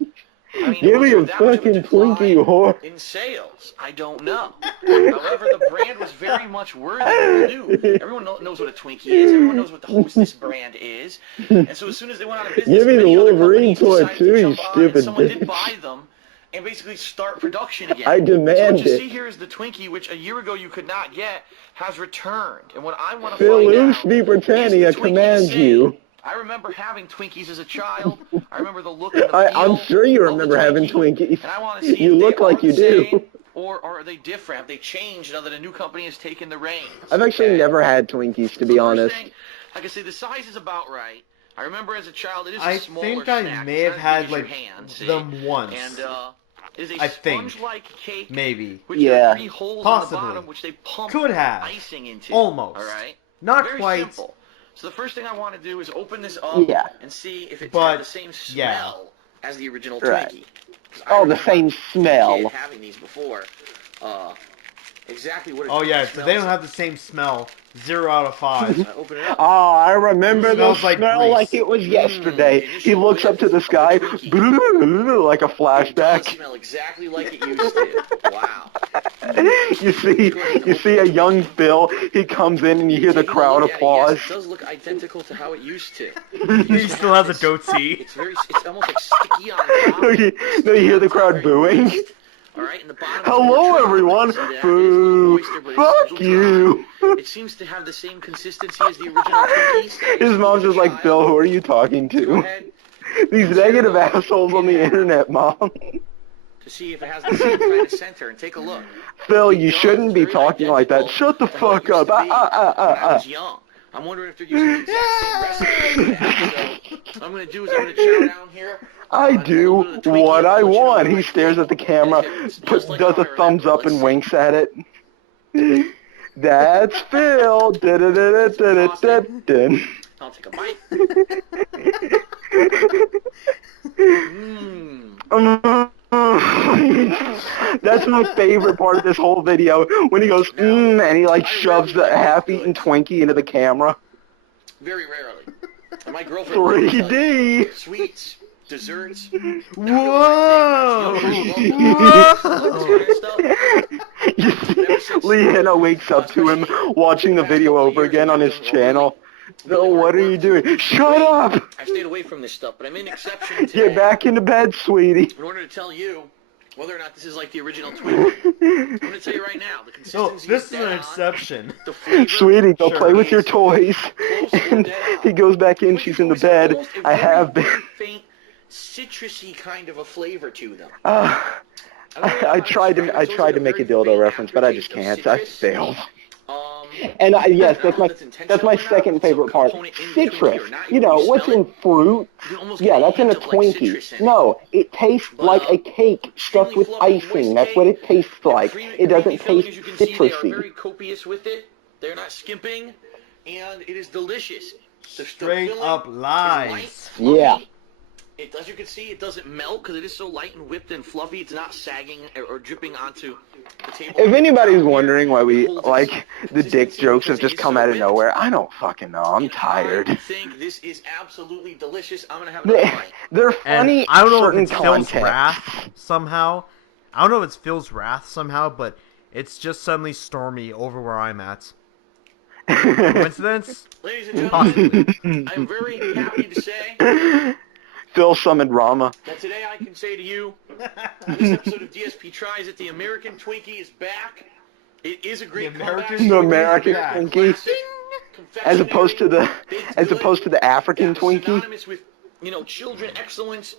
I mean, Give was me there a that much of fucking decline Twinkie, whore. in sales? I don't know. However, the brand was very much worthy. People knew. Everyone knows what a Twinkie is. Everyone knows what the Hostess brand is. And so as soon as they went out of business, Give me the many other Wolverine companies toy decided too, to you jump on, and stupid someone did bitch. buy them and basically start production again. I So demand what you it. see here is the Twinkie, which a year ago you could not get, has returned. And what I want to Phil find out Loosely is Britannia the Twinkie commands the same? you. I remember having Twinkies as a child. I remember the look and the feel I'm sure you of the remember having Twinkie, Twinkies. and I want to see You if look they like are you the do. same, or are they different? Have they changed now that a new company has taken the reins? I've actually Okay? never had Twinkies, to So be the first honest. thing, like I say, the size is about right. I remember as a child, it is a I smaller think snack. I may It's have not as had big as your like hand, see? them once. And it is a I think. sponge-like cake. Maybe. Which Yeah. there are 3 holes Possibly. on the bottom, which they pump Could have. icing into. Almost. All right. Not Very quite. simple. So the first thing I want to do is open this up Yeah. and see if it's But, got the same smell as the original Right. Twinkie. 'Cause I Oh, the remember same as a smell. kid having these before. Exactly what a Oh Twinkie yeah, so smells they don't like. have the same smell. 0 out of 5. So I open it up. Oh, I remember the Smells like smell grease. like it was yesterday. the He initial looks up to the whiff sky, of a Twinkie. like a It does flashback. smell exactly like it used to. Wow. You see a young Phil. He comes in and you hear the Taking a crowd look at it, applause. yes, it does look identical to how it used to. He still has a goatee. It's almost like sticky on top. No, you hear the crowd booing. Moist. All right, and the bottom. Hello, everyone. Boo! Fuck you. It seems to have the same consistency as the original Twinkies. His mom's just like, Phil, who are you talking Go to? ahead These negative assholes on the internet, Mom. to see if it has the same kind of center and take a look. Phil, It you does. shouldn't be Very talking like that. identical Shut the to how it fuck up. used to be when I was young. I'm wondering if they're using the exact same recipe for that. So what I'm going to do is I'm going to chow down here. I do what I want. He stares at the camera, does a thumbs up and winks at it. That's Phil. Da-da-da-da-da-da-da. I'll take a bite. That's my favorite part of this whole video, when he goes, and he like shoves the half-eaten Twinkie into the camera. Very rarely. And my girlfriend will tell you, 3D. sweets desserts. Whoa! Leanna wakes up to him watching the video over again on his channel. Oh, what are you doing? Shut up! I've stayed away from this stuff, but I made an exception today. Get back into bed, sweetie. In order to tell you whether or not this is like the original Twinkie. I'm going to tell you right now, the consistency this is an exception. The flavor, Sweetie, go play with your toys. And he goes back in, she's in the bed. I have been... faint, citrusy kind of a flavor to them. I tried to make a dildo reference, but I just can't. I failed. And yes, that's my second favorite part. Citrus. You know, what's in fruit? Yeah, that's in a Twinkie. No, it tastes like a cake stuffed with icing. That's what it tastes like. It doesn't taste citrusy. They are very copious with it. They're not skimping, and it is delicious. Straight up lies. Yeah. As you can see, it doesn't melt because it is so light and whipped and fluffy. It's not sagging or dripping onto the table. If anybody's wondering why we, like, the dick jokes have just come out of nowhere, I don't fucking know. I'm tired. I think this is absolutely delicious. I'm going to have another bite. They're funny. And I don't know if certain it's Phil's content. wrath somehow. I don't know if it's Phil's wrath somehow, but it's just suddenly stormy over where I'm at. Coincidence? Ladies and gentlemen, I'm very happy to say... Phil summoned Rama. That today I can say to you, this episode of DSP Tries It, the American Twinkie is back. It is a great comeback. The American Twinkie, as opposed to the African Twinkie. Synonymous with, you know, children excellence.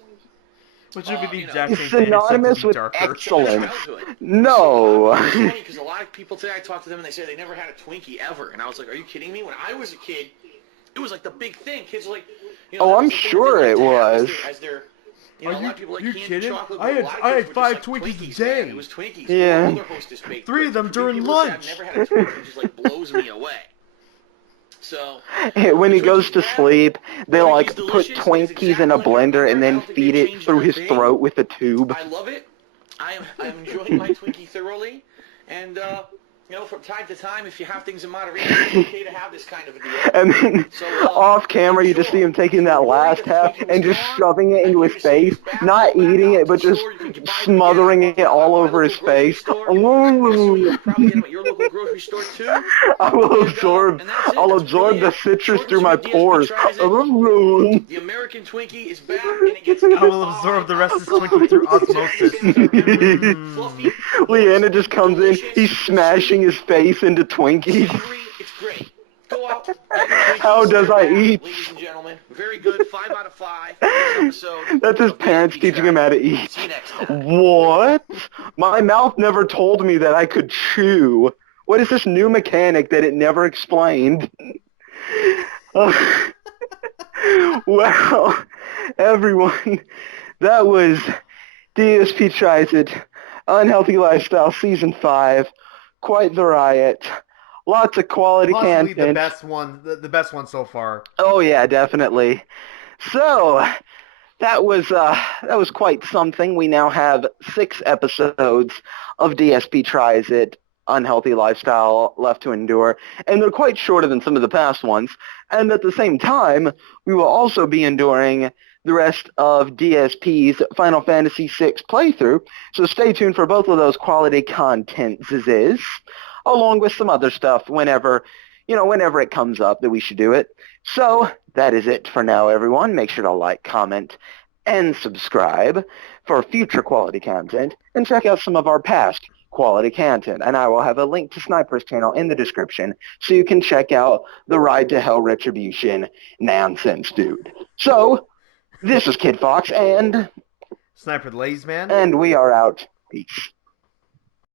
Which would be the exact same synonymous thing, with excellence. No. It's funny because a lot of people today I talk to them and they say they never had a Twinkie ever, and I was like, are you kidding me? When I was a kid, it was like the big thing. Kids were like, you know, I'm sure it was. You know, a lot of people like you candy kidding? chocolate, I had 5 Twinkies a day. It was Twinkies. Yeah. 3 of them during lunch. I've never had a Twinkie. It just like blows me away. So when he goes to sleep, they like put Twinkies in a blender and then feed it through his throat with a tube. I love it. I'm enjoying my Twinkie thoroughly, and you know, from time to time, if you have things in moderation, it's okay to have this kind of a deal. And then off camera, you just see him taking that last half and just shoving it into his face, not eating it, but just smothering it all over his face. Probably get them at your local grocery store too. I'll absorb the citrus through my pores. The American Twinkie is back, and it gets. I will absorb the rest of this Twinkie through osmosis. Leanna just comes in, he's smashing his face into Twinkies. It's great. Go out. How does I eat? Ladies and gentlemen, very good. 5 out of 5. This episode. That's his parents teaching him how to eat. See you next time. What? My mouth never told me that I could chew. What is this new mechanic that it never explained? Well, everyone, that was DSP Tries It, Unhealthy Lifestyle Season 5. Quite the riot. Lots of quality Possibly content. the best one so far. Oh yeah, definitely. So that was quite something. We now have 6 episodes of DSP Tries It, Unhealthy Lifestyle left to endure, and they're quite shorter than some of the past ones. And at the same time, we will also be enduring the rest of DSP's Final Fantasy VI playthrough, so stay tuned for both of those quality contents, along with some other stuff whenever it comes up that we should do it. So that is it for now, everyone. Make sure to like, comment, and subscribe for future quality content, and check out some of our past quality content. And I will have a link to Sniper's channel in the description so you can check out the Ride to Hell Retribution nonsense, dude. So, this is Kid Fox and Sniper the Lazy Man. And we are out. Peace.